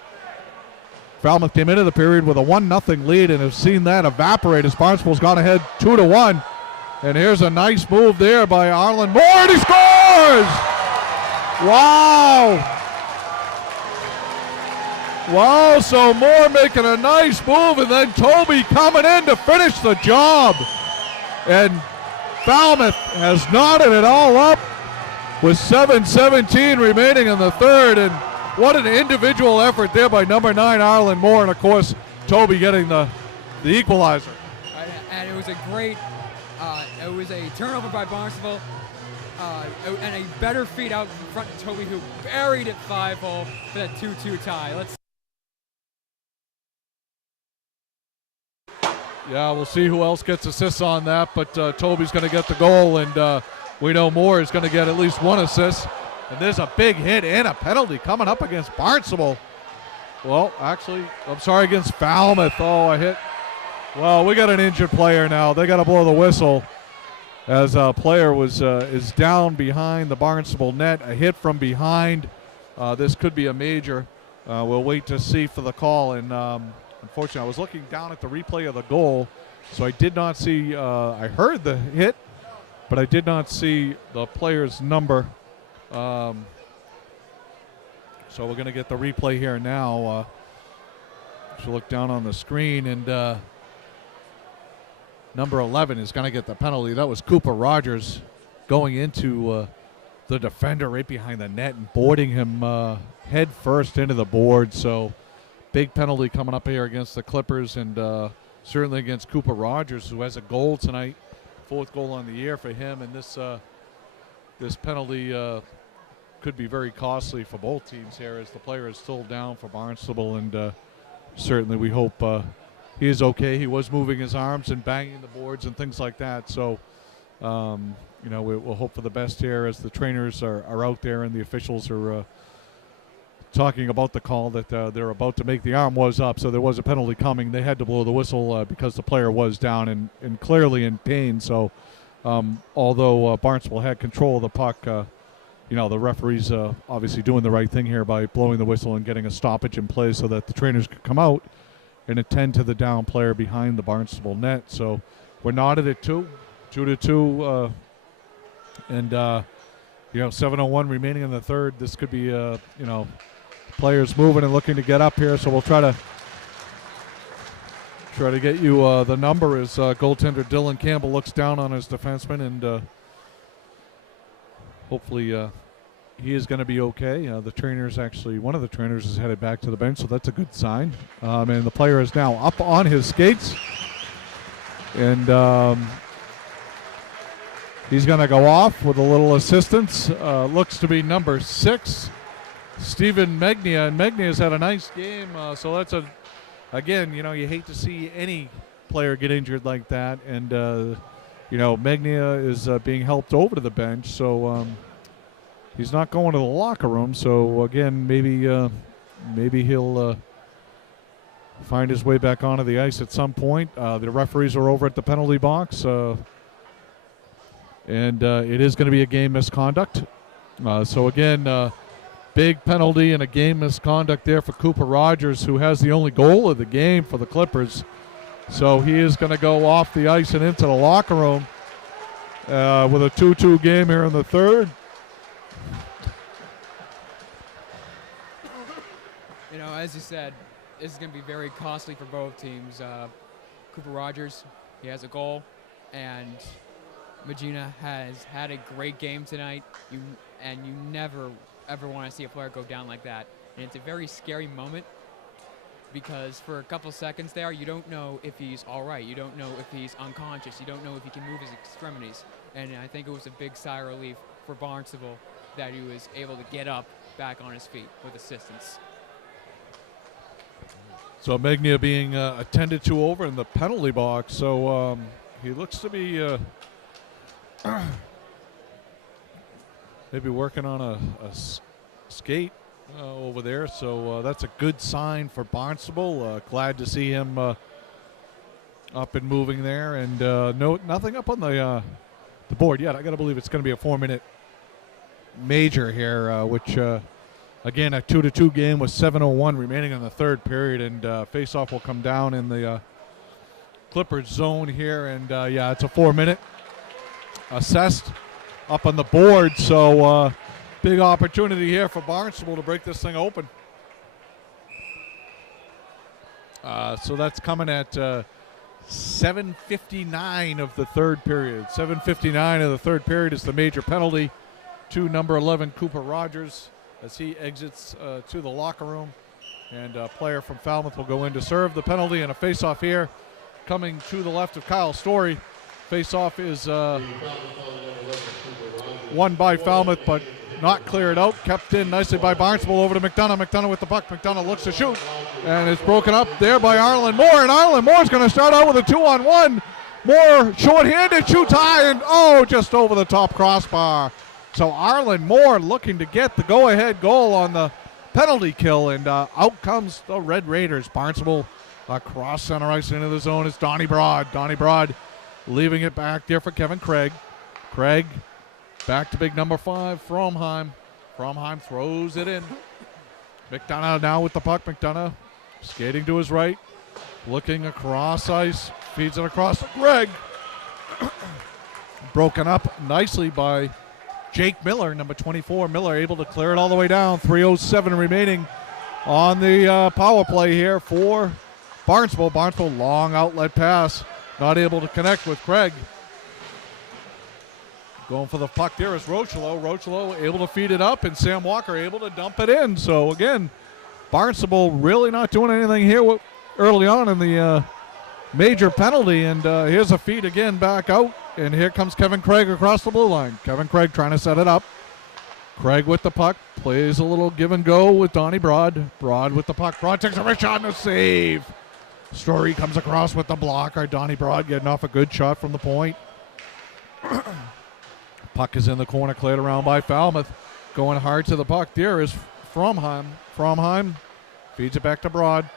Falmouth came into the period with a 1-0 lead and have seen that evaporate as Barnstable's gone ahead 2-1. And here's a nice move there by Arlen Moore, and he scores! Wow! Wow, so Moore making a nice move, and then Toby coming in to finish the job. And Falmouth has knotted it all up with 7:17 remaining in the third, and what an individual effort there by number 9, Arlen Moore, and of course, Toby getting the equalizer. And it was a great, it was a turnover by Barnstable, and a better feed out in front of Toby, who buried it 5-hole for that 2-2 tie. Yeah, we'll see who else gets assists on that, but Toby's going to get the goal, and we know Moore is going to get at least one assist. And there's a big hit and a penalty coming up against Barnstable. Well, actually, I'm sorry, against Falmouth. Oh, a hit. Well, we got an injured player now. They got to blow the whistle as a player is down behind the Barnstable net. A hit from behind. This could be a major. We'll wait to see for the call. And unfortunately, I was looking down at the replay of the goal, so I did not see. I heard the hit, but I did not see the player's number. So we're going to get the replay here now. So look down on the screen, and number 11 is going to get the penalty. That was Cooper Rogers going into the defender right behind the net and boarding him head first into the board. So big penalty coming up here against the Clippers, and certainly against Cooper Rogers, who has a goal tonight, 4th goal on the year for him. And this penalty could be very costly for both teams here, as the player is still down for Barnstable, and certainly we hope he is okay. He was moving his arms and banging the boards and things like that. So, we'll hope for the best here, as the trainers are out there and the officials are talking about the call that they're about to make. The arm was up, so there was a penalty coming. They had to blow the whistle because the player was down and clearly in pain. So, although Barnstable had control of the puck, the referee's obviously doing the right thing here by blowing the whistle and getting a stoppage in place so that the trainers could come out and attend to the down player behind the Barnstable net. So we're knotted at 2-2, and 7:01 remaining in the third. This could be players moving and looking to get up here. So we'll try to get you the number as goaltender Dylan Campbell looks down on his defenseman, and hopefully he is going to be okay. One of the trainers is headed back to the bench, so that's a good sign. And the player is now up on his skates, and he's going to go off with a little assistance. Looks to be number 6, Stephen Megnia, and Megnia's had a nice game. So that's again, you hate to see any player get injured like that, and Megnia is being helped over to the bench, so he's not going to the locker room. So again, maybe he'll find his way back onto the ice at some point. The referees are over at the penalty box, and it is going to be a game misconduct. So again, big penalty and a game misconduct there for Cooper Rogers, who has the only goal of the game for the Clippers. So he is going to go off the ice and into the locker room with a 2-2 game here in the third. As you said, this is going to be very costly for both teams. Cooper Rogers, he has a goal, and Magina has had a great game tonight. You never, ever want to see a player go down like that. And it's a very scary moment, because for a couple seconds there, you don't know if he's all right. You don't know if he's unconscious. You don't know if he can move his extremities. And I think it was a big sigh of relief for Barnstable that he was able to get up back on his feet with assistance. So Megnia being attended to over in the penalty box. So he looks to be maybe working on a skate over there. So that's a good sign for Barnstable. Glad to see him up and moving there. And nothing up on the board yet. I got to believe it's going to be a 4-minute major here, which again, a 2-2 game with 7:01 remaining in the third period, and faceoff will come down in the Clippers zone here, and it's a 4-minute assessed up on the board. So big opportunity here for Barnstable to break this thing open. So that's coming at 7:59 of the third period. 7:59 of the third period is the major penalty to number 11 Cooper Rogers as he exits to the locker room. And a player from Falmouth will go in to serve the penalty, and a face-off here coming to the left of Kyle Story. Face-off is won by Falmouth, but not cleared out. Kept in nicely by Barnstable over to McDonough. McDonough with the puck. McDonough looks to shoot, and it's broken up there by Arlen Moore, and Arlen Moore's going to start out with a 2-on-1. Moore short-handed, shoots high, and just over the top crossbar. So Arlen Moore looking to get the go-ahead goal on the penalty kill, and out comes the Red Raiders. Barnstable across center ice into the zone is Donnie Broad. Donnie Broad leaving it back there for Kevin Craig. Craig back to big number 5, Fromheim. Fromheim throws it in. McDonough now with the puck. McDonough skating to his right, looking across ice, feeds it across to Craig. Broken up nicely by Jake Miller, number 24. Miller able to clear it all the way down. 3:07 remaining on the power play here for Barnstable. Barnstable long outlet pass, not able to connect with Craig. Going for the puck there is Rochelo. Rochelo able to feed it up, and Sam Walker able to dump it in. So again, Barnstable really not doing anything here early on in the major penalty, and here's a feed again back out, and here comes Kevin Craig across the blue line. Kevin Craig trying to set it up. Craig with the puck, plays a little give and go with Donnie Broad. Broad with the puck. Broad takes a wrist shot and a save. Story comes across with the blocker. Donnie Broad getting off a good shot from the point. Puck is in the corner, cleared around by Falmouth. Going hard to the puck. There is Fromheim. Fromheim feeds it back to Broad.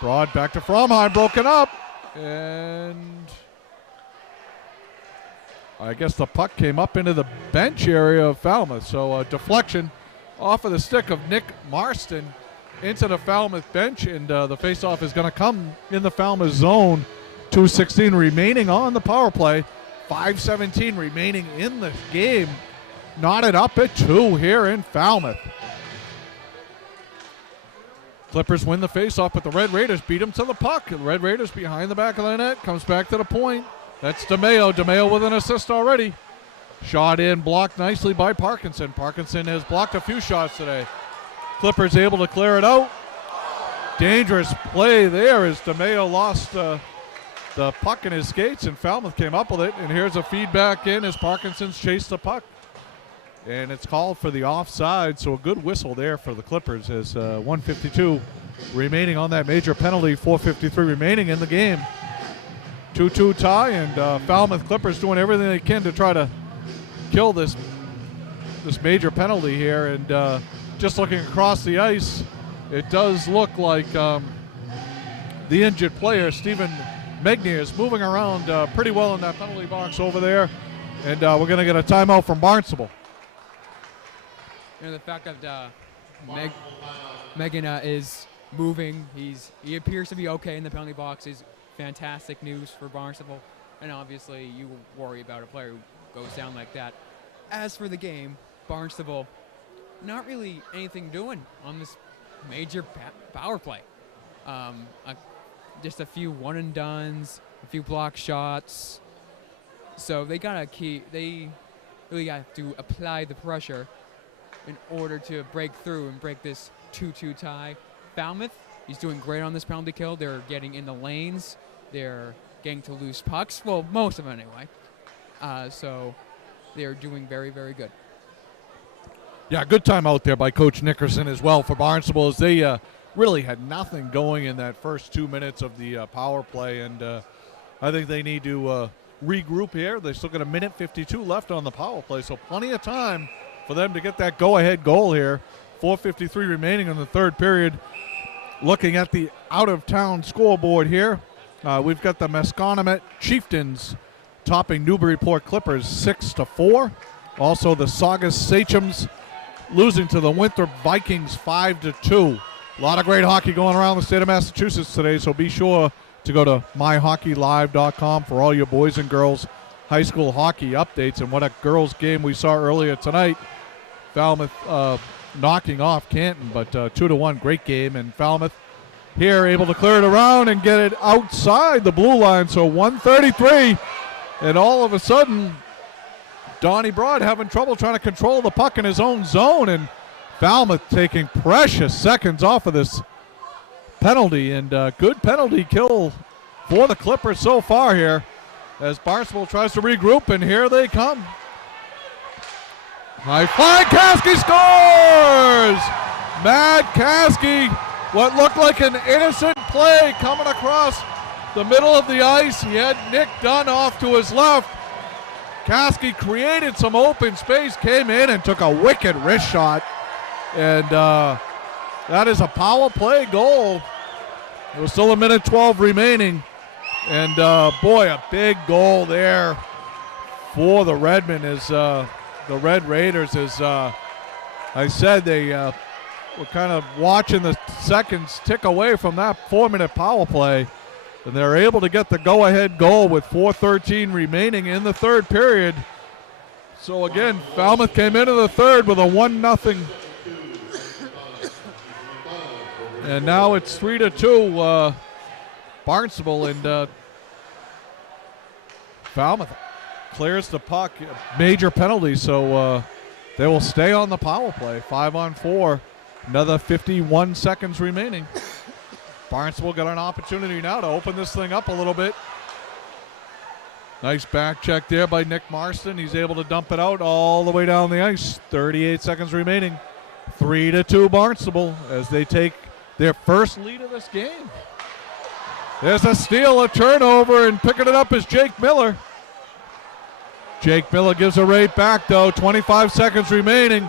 Broad back to Fromheim, broken up, and I guess the puck came up into the bench area of Falmouth. So a deflection off of the stick of Nick Marston into the Falmouth bench, and the faceoff is going to come in the Falmouth zone. 2:16 remaining on the power play. 5:17 remaining in the game. Knotted up at 2 here in Falmouth. Clippers win the faceoff, but the Red Raiders beat them to the puck. The Red Raiders behind the back of the net, comes back to the point. That's DeMeo. DeMeo with an assist already. Shot in, blocked nicely by Parkinson. Parkinson has blocked a few shots today. Clippers able to clear it out. Dangerous play there as DeMeo lost the puck in his skates, and Falmouth came up with it. And here's a feedback in as Parkinson's chased the puck. And it's called for the offside, so a good whistle there for the Clippers as 1:52 remaining on that major penalty, 4:53 remaining in the game. 2-2 tie, and Falmouth Clippers doing everything they can to try to kill this major penalty here. And just looking across the ice, it does look like the injured player, Stephen Megnier, is moving around pretty well in that penalty box over there. And we're going to get a timeout from Barnstable. The fact that Megan is moving, he appears to be okay in the penalty box is fantastic news for Barnstable, and obviously you worry about a player who goes down like that. As for the game, Barnstable, not really anything doing on this major power play. Just a few one and dones, a few block shots. So they really got to apply the pressure in order to break through and break this 2-2 tie. Falmouth, he's doing great on this penalty kill. They're getting in the lanes. They're getting to loose pucks. Well, most of them anyway. So they're doing very, very good. Yeah, good time out there by Coach Nickerson as well for Barnstable, as they really had nothing going in that first 2 minutes of the power play. And I think they need to regroup here. They still got 1:52 left on the power play, so plenty of time for them to get that go-ahead goal here. 4:53 remaining in the third period. Looking at the out-of-town scoreboard here, we've got the Masconomet Chieftains topping Newburyport Clippers 6-4. Also, the Saugus Sachems losing to the Winthrop Vikings 5-2. A lot of great hockey going around the state of Massachusetts today, so be sure to go to myhockeylive.com for all your boys and girls high school hockey updates. And what a girls game we saw earlier tonight. Falmouth knocking off Canton, but 2-1, great game. And Falmouth here able to clear it around and get it outside the blue line. So 1:33, and all of a sudden, Donnie Broad having trouble trying to control the puck in his own zone, and Falmouth taking precious seconds off of this penalty, and good penalty kill for the Clippers so far here as Barnstable tries to regroup, and here they come. High fly, Caskey scores! Matt Caskey, what looked like an innocent play coming across the middle of the ice. He had Nick Dunn off to his left. Caskey created some open space, came in and took a wicked wrist shot. And that is a power play goal. There was still a minute 12 remaining. And boy, a big goal there for the Redmen as the Red Raiders. As I said, they were kind of watching the seconds tick away from that 4-minute power play. And they're able to get the go-ahead goal with 4:13 remaining in the third period. So again, Falmouth came into the third with a 1-0. And now it's 3-2 Barnstable, and Falmouth clears the puck. Major penalty, so they will stay on the power play. 5-on-4. Another 51 seconds remaining. Barnstable got an opportunity now to open this thing up a little bit. Nice back check there by Nick Marston. He's able to dump it out all the way down the ice. 38 seconds remaining. 3-2 Barnstable as they take their first lead of this game. There's a steal, a turnover, and picking it up is Jake Miller. Jake Miller gives it right back, though. 25 seconds remaining.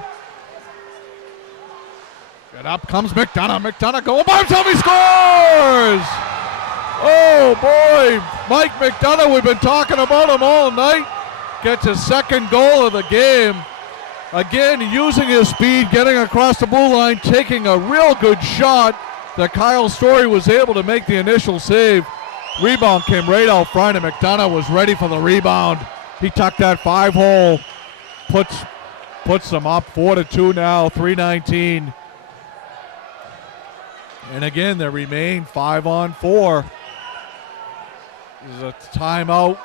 And up comes McDonough. McDonough going by himself. He scores! Oh, boy. Mike McDonough, we've been talking about him all night. Gets his second goal of the game. Again, using his speed, getting across the blue line, taking a real good shot that Kyle Story was able to make the initial save. Rebound came right out front, and McDonough was ready for the rebound. He tucked that 5-hole, puts them up 4-2 now, 3:19. And again, there remain 5-on-4. There's a timeout.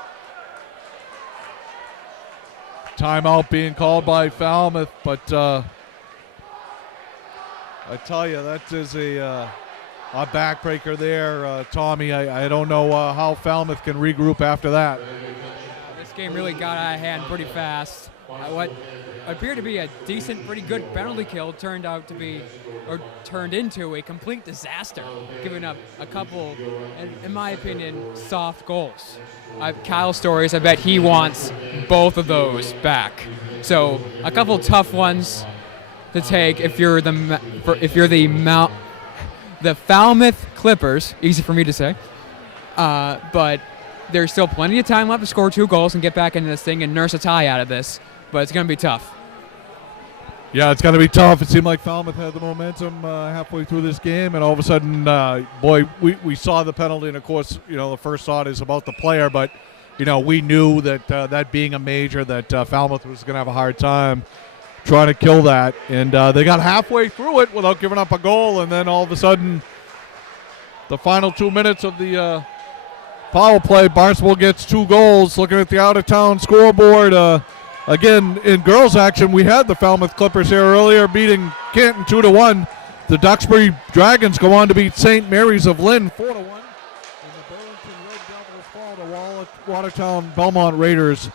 Timeout being called by Falmouth, but I tell you, that is a backbreaker there, Tommy. I don't know how Falmouth can regroup after that. This game really got out of hand pretty fast. What appeared to be a decent, pretty good penalty kill turned into a complete disaster, giving up a couple, in my opinion, soft goals. Kyle Stories, I bet he wants both of those back. So a couple tough ones to take if you're the Falmouth Clippers. Easy for me to say, but there's still plenty of time left to score 2 goals and get back into this thing and nurse a tie out of this. But it's going to be tough. Yeah, it's going to be tough. It seemed like Falmouth had the momentum halfway through this game, and all of a sudden, we saw the penalty, and of course, the first thought is about the player, but, we knew that that being a major, that Falmouth was going to have a hard time trying to kill that, and they got halfway through it without giving up a goal, and then all of a sudden, the final 2 minutes of the power play, Barnstable gets 2 goals. Looking at the out-of-town scoreboard, again, in girls action, we had the Falmouth Clippers here earlier beating Canton 2-1. The Duxbury Dragons go on to beat St. Mary's of Lynn 4-1. And the Burlington Red Devils fall to Watertown Belmont Raiders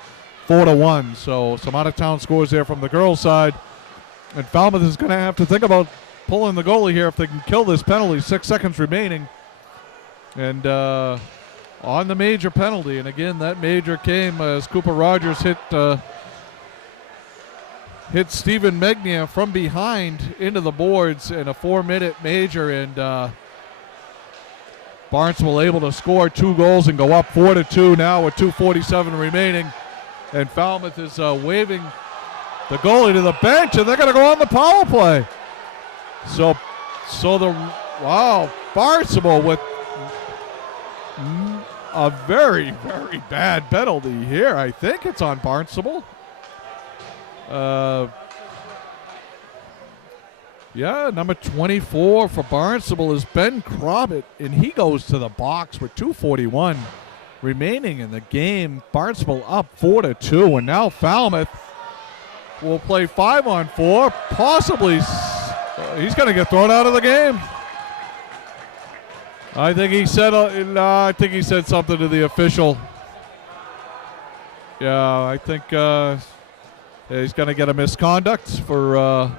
4-1. So some out-of-town scores there from the girls' side. And Falmouth is going to have to think about pulling the goalie here if they can kill this penalty. 6 seconds remaining. And on the major penalty. And again, that major came as Cooper Rogers hit Stephen Megnia from behind into the boards in a 4-minute major, and Barnstable able to score 2 goals and go up 4-2 now with 2:47 remaining. And Falmouth is waving the goalie to the bench, and they're going to go on the power play. So Barnstable with a very, very bad penalty here. I think it's on Barnstable. Number 24 for Barnstable is Ben Crobbett, and he goes to the box with 2:41 remaining in the game. Barnstable up 4-2, and now Falmouth will play 5-on-4. Possibly, he's going to get thrown out of the game. I think he said. I think he said something to the official. Yeah, I think he's going to get a misconduct for.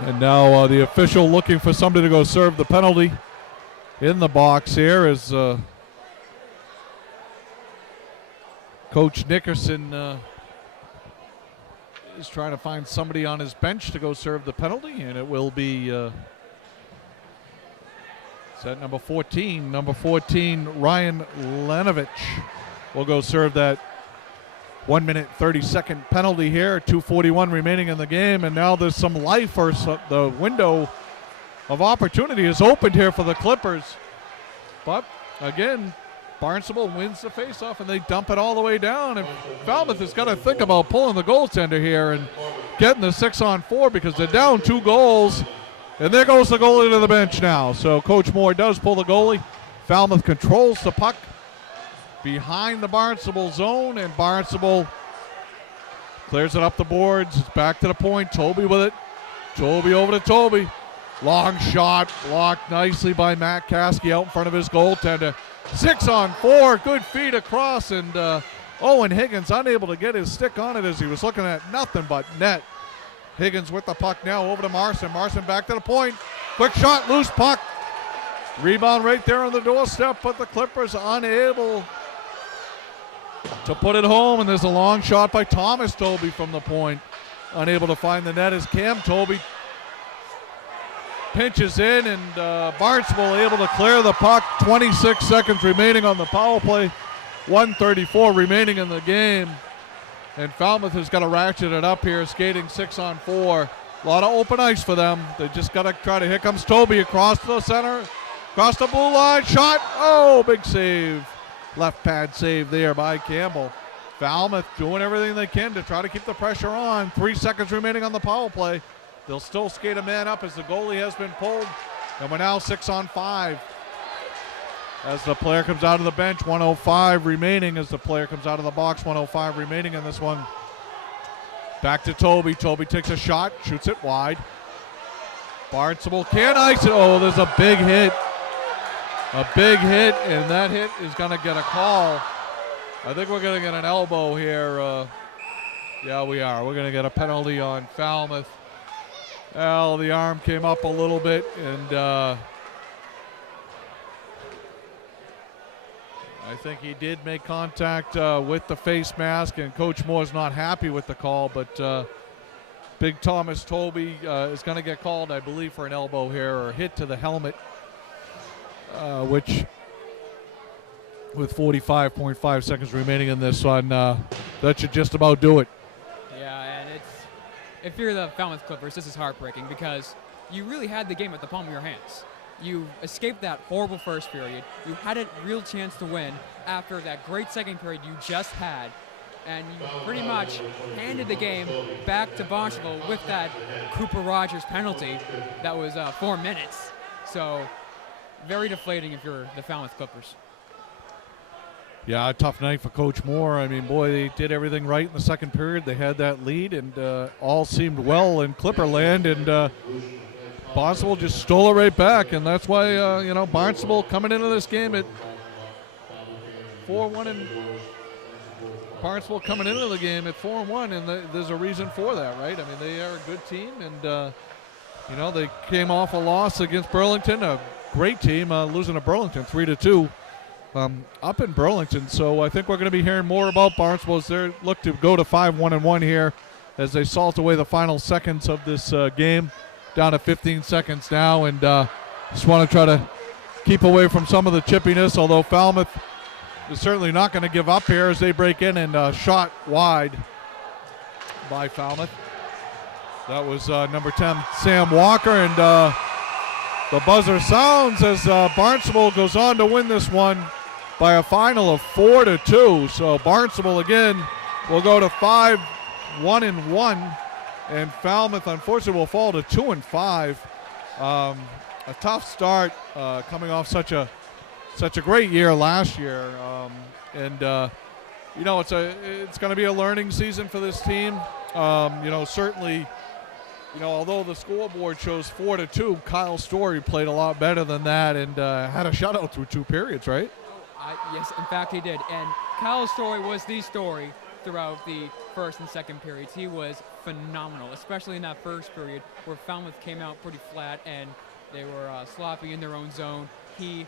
And now the official looking for somebody to go serve the penalty in the box here is Coach Nickerson is trying to find somebody on his bench to go serve the penalty, and it will be set number 14. Number 14, Ryan Lanovich will go serve that 1 minute 30-second penalty here. 2:41 remaining in the game, and now there's some life, or the window of opportunity is opened here for the Clippers. But again, Barnstable wins the faceoff, and they dump it all the way down. And Falmouth has got to think about pulling the goaltender here and getting the 6-on-4 because they're down 2 goals. And there goes the goalie to the bench now. So Coach Moore does pull the goalie. Falmouth controls the puck behind the Barnstable zone, and Barnstable clears it up the boards. It's back to the point. Toby with it. Toby over to Toby. Long shot, blocked nicely by Matt Caskey out in front of his goaltender. 6-on-4, good feed across, and Owen Higgins unable to get his stick on it as he was looking at nothing but net. Higgins with the puck now over to Marson. Marson back to the point. Quick shot, loose puck. Rebound right there on the doorstep, but the Clippers unable to put it home, and there's a long shot by Thomas Toby from the point. Unable to find the net as Cam Toby pinches in, and Barnstable able to clear the puck. 26 seconds remaining on the power play. 1:34 remaining in the game. And Falmouth has got to ratchet it up here, skating 6-on-4. A lot of open ice for them. They just got to try to. Here comes Toby across the center, across the blue line. Shot. Oh, big save. Left pad save there by Campbell. Falmouth doing everything they can to try to keep the pressure on. 3 seconds remaining on the power play. They'll still skate a man up as the goalie has been pulled. And we're now 6-on-5. As the player comes out of the bench, 1:05 remaining as the player comes out of the box, 1:05 remaining in this one. Back to Toby. Toby takes a shot, shoots it wide. Barnstable can't ice it. Oh, there's a big hit. A big hit, and that hit is going to get a call. I think we're going to get an elbow here. Yeah, we are. We're going to get a penalty on Falmouth. Well, the arm came up a little bit, and I think he did make contact with the face mask, and Coach Moore's not happy with the call, but Big Thomas Toby is going to get called, I believe, for an elbow here or hit to the helmet, which with 45.5 seconds remaining in this one, that should just about do it. Yeah, and if you're the Falmouth Clippers, this is heartbreaking because you really had the game at the palm of your hands. You escaped that horrible first period. You had a real chance to win after that great second period you just had. And you pretty much handed the game back to Barnstable with that Cooper Rogers penalty that was 4 minutes. So very deflating if you're the Falmouth Clippers. Yeah, a tough night for Coach Moore. I mean, boy, they did everything right in the second period. They had that lead, and all seemed well in Clipperland, and Barnstable just stole it right back, and that's why, Barnstable coming into this game at 4-1, and Barnstable coming into the game at 4-1, and there's a reason for that, right? I mean, they are a good team, and, they came off a loss against Burlington, a great team, losing to Burlington 3-2 up in Burlington. So I think we're going to be hearing more about Barnstable as they look to go to 5-1-1 here as they salt away the final seconds of this game. Down to 15 seconds now, and just want to try to keep away from some of the chippiness, although Falmouth is certainly not going to give up here as they break in and shot wide by Falmouth. That was number 10, Sam Walker, and the buzzer sounds as Barnstable goes on to win this one by a final of 4-2. So Barnstable again will go to 5-1-1. And Falmouth, unfortunately, will fall to 2-5. A tough start, coming off such a great year last year, it's going to be a learning season for this team. Certainly although the scoreboard shows 4-2, Kyle Story played a lot better than that and had a shutout through 2 periods, right? Yes, in fact he did. And Kyle's story was the story throughout the first and second periods. He was phenomenal, especially in that first period where Falmouth came out pretty flat and they were sloppy in their own zone. He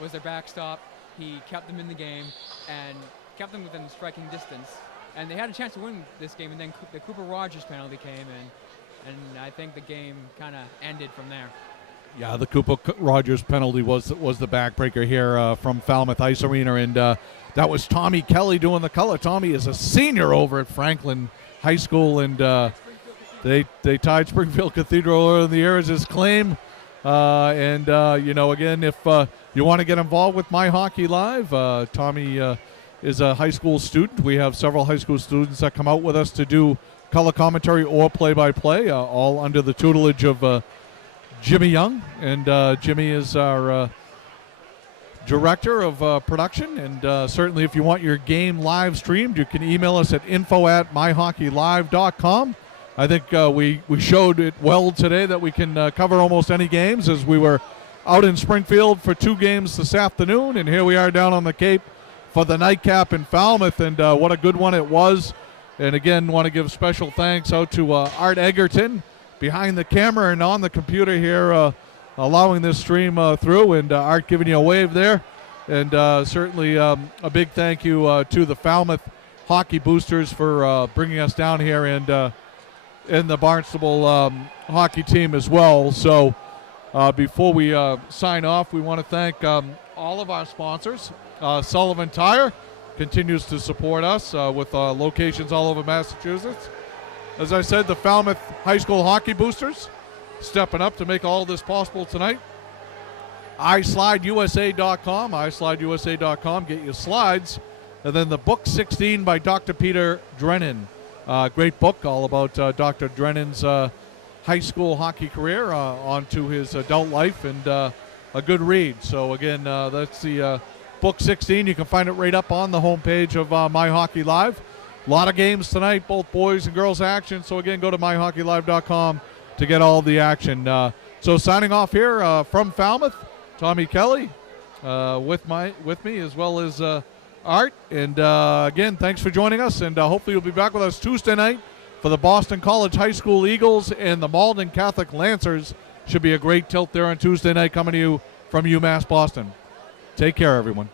was their backstop. He kept them in the game and kept them within striking distance. And they had a chance to win this game, and then the Cooper Rogers penalty came, and I think the game kind of ended from there. Yeah, the Cooper Rogers penalty was the backbreaker here from Falmouth Ice Arena, and that was Tommy Kelly doing the color. Tommy is a senior over at Franklin High School, and they tied Springfield Cathedral earlier in the year as his claim. Again, if you want to get involved with My Hockey Live, Tommy is a high school student. We have several high school students that come out with us to do color commentary or play-by-play, all under the tutelage of Jimmy Young. And Jimmy is our director of production. And certainly if you want your game live streamed, you can email us at info@myhockeylive.com. I think we showed it well today that we can cover almost any games, as we were out in Springfield for 2 games this afternoon, and here we are down on the Cape for the nightcap in Falmouth, and what a good one it was. And again, want to give special thanks out to Art Egerton behind the camera and on the computer here, allowing this stream through, and Art giving you a wave there. And certainly a big thank you to the Falmouth Hockey Boosters for bringing us down here, and the Barnstable hockey team as well. So before we sign off, we want to thank all of our sponsors. Sullivan Tire continues to support us with locations all over Massachusetts. As I said, the Falmouth High School Hockey Boosters stepping up to make all this possible tonight. iSlideUSA.com, get your slides. And then the book 16 by Dr. Peter Drennan. Great book all about Dr. Drennan's high school hockey career onto his adult life, and a good read. So again, that's the book 16. You can find it right up on the homepage of My Hockey Live. A lot of games tonight, both boys and girls action. So again, go to myhockeylive.com to get all the action. So signing off here from Falmouth, Tommy Kelly with me, as well as Art. And again, thanks for joining us, and hopefully you'll be back with us Tuesday night for the Boston College High School Eagles and the Malden Catholic Lancers. Should be a great tilt there on Tuesday night coming to you from UMass Boston. Take care, everyone.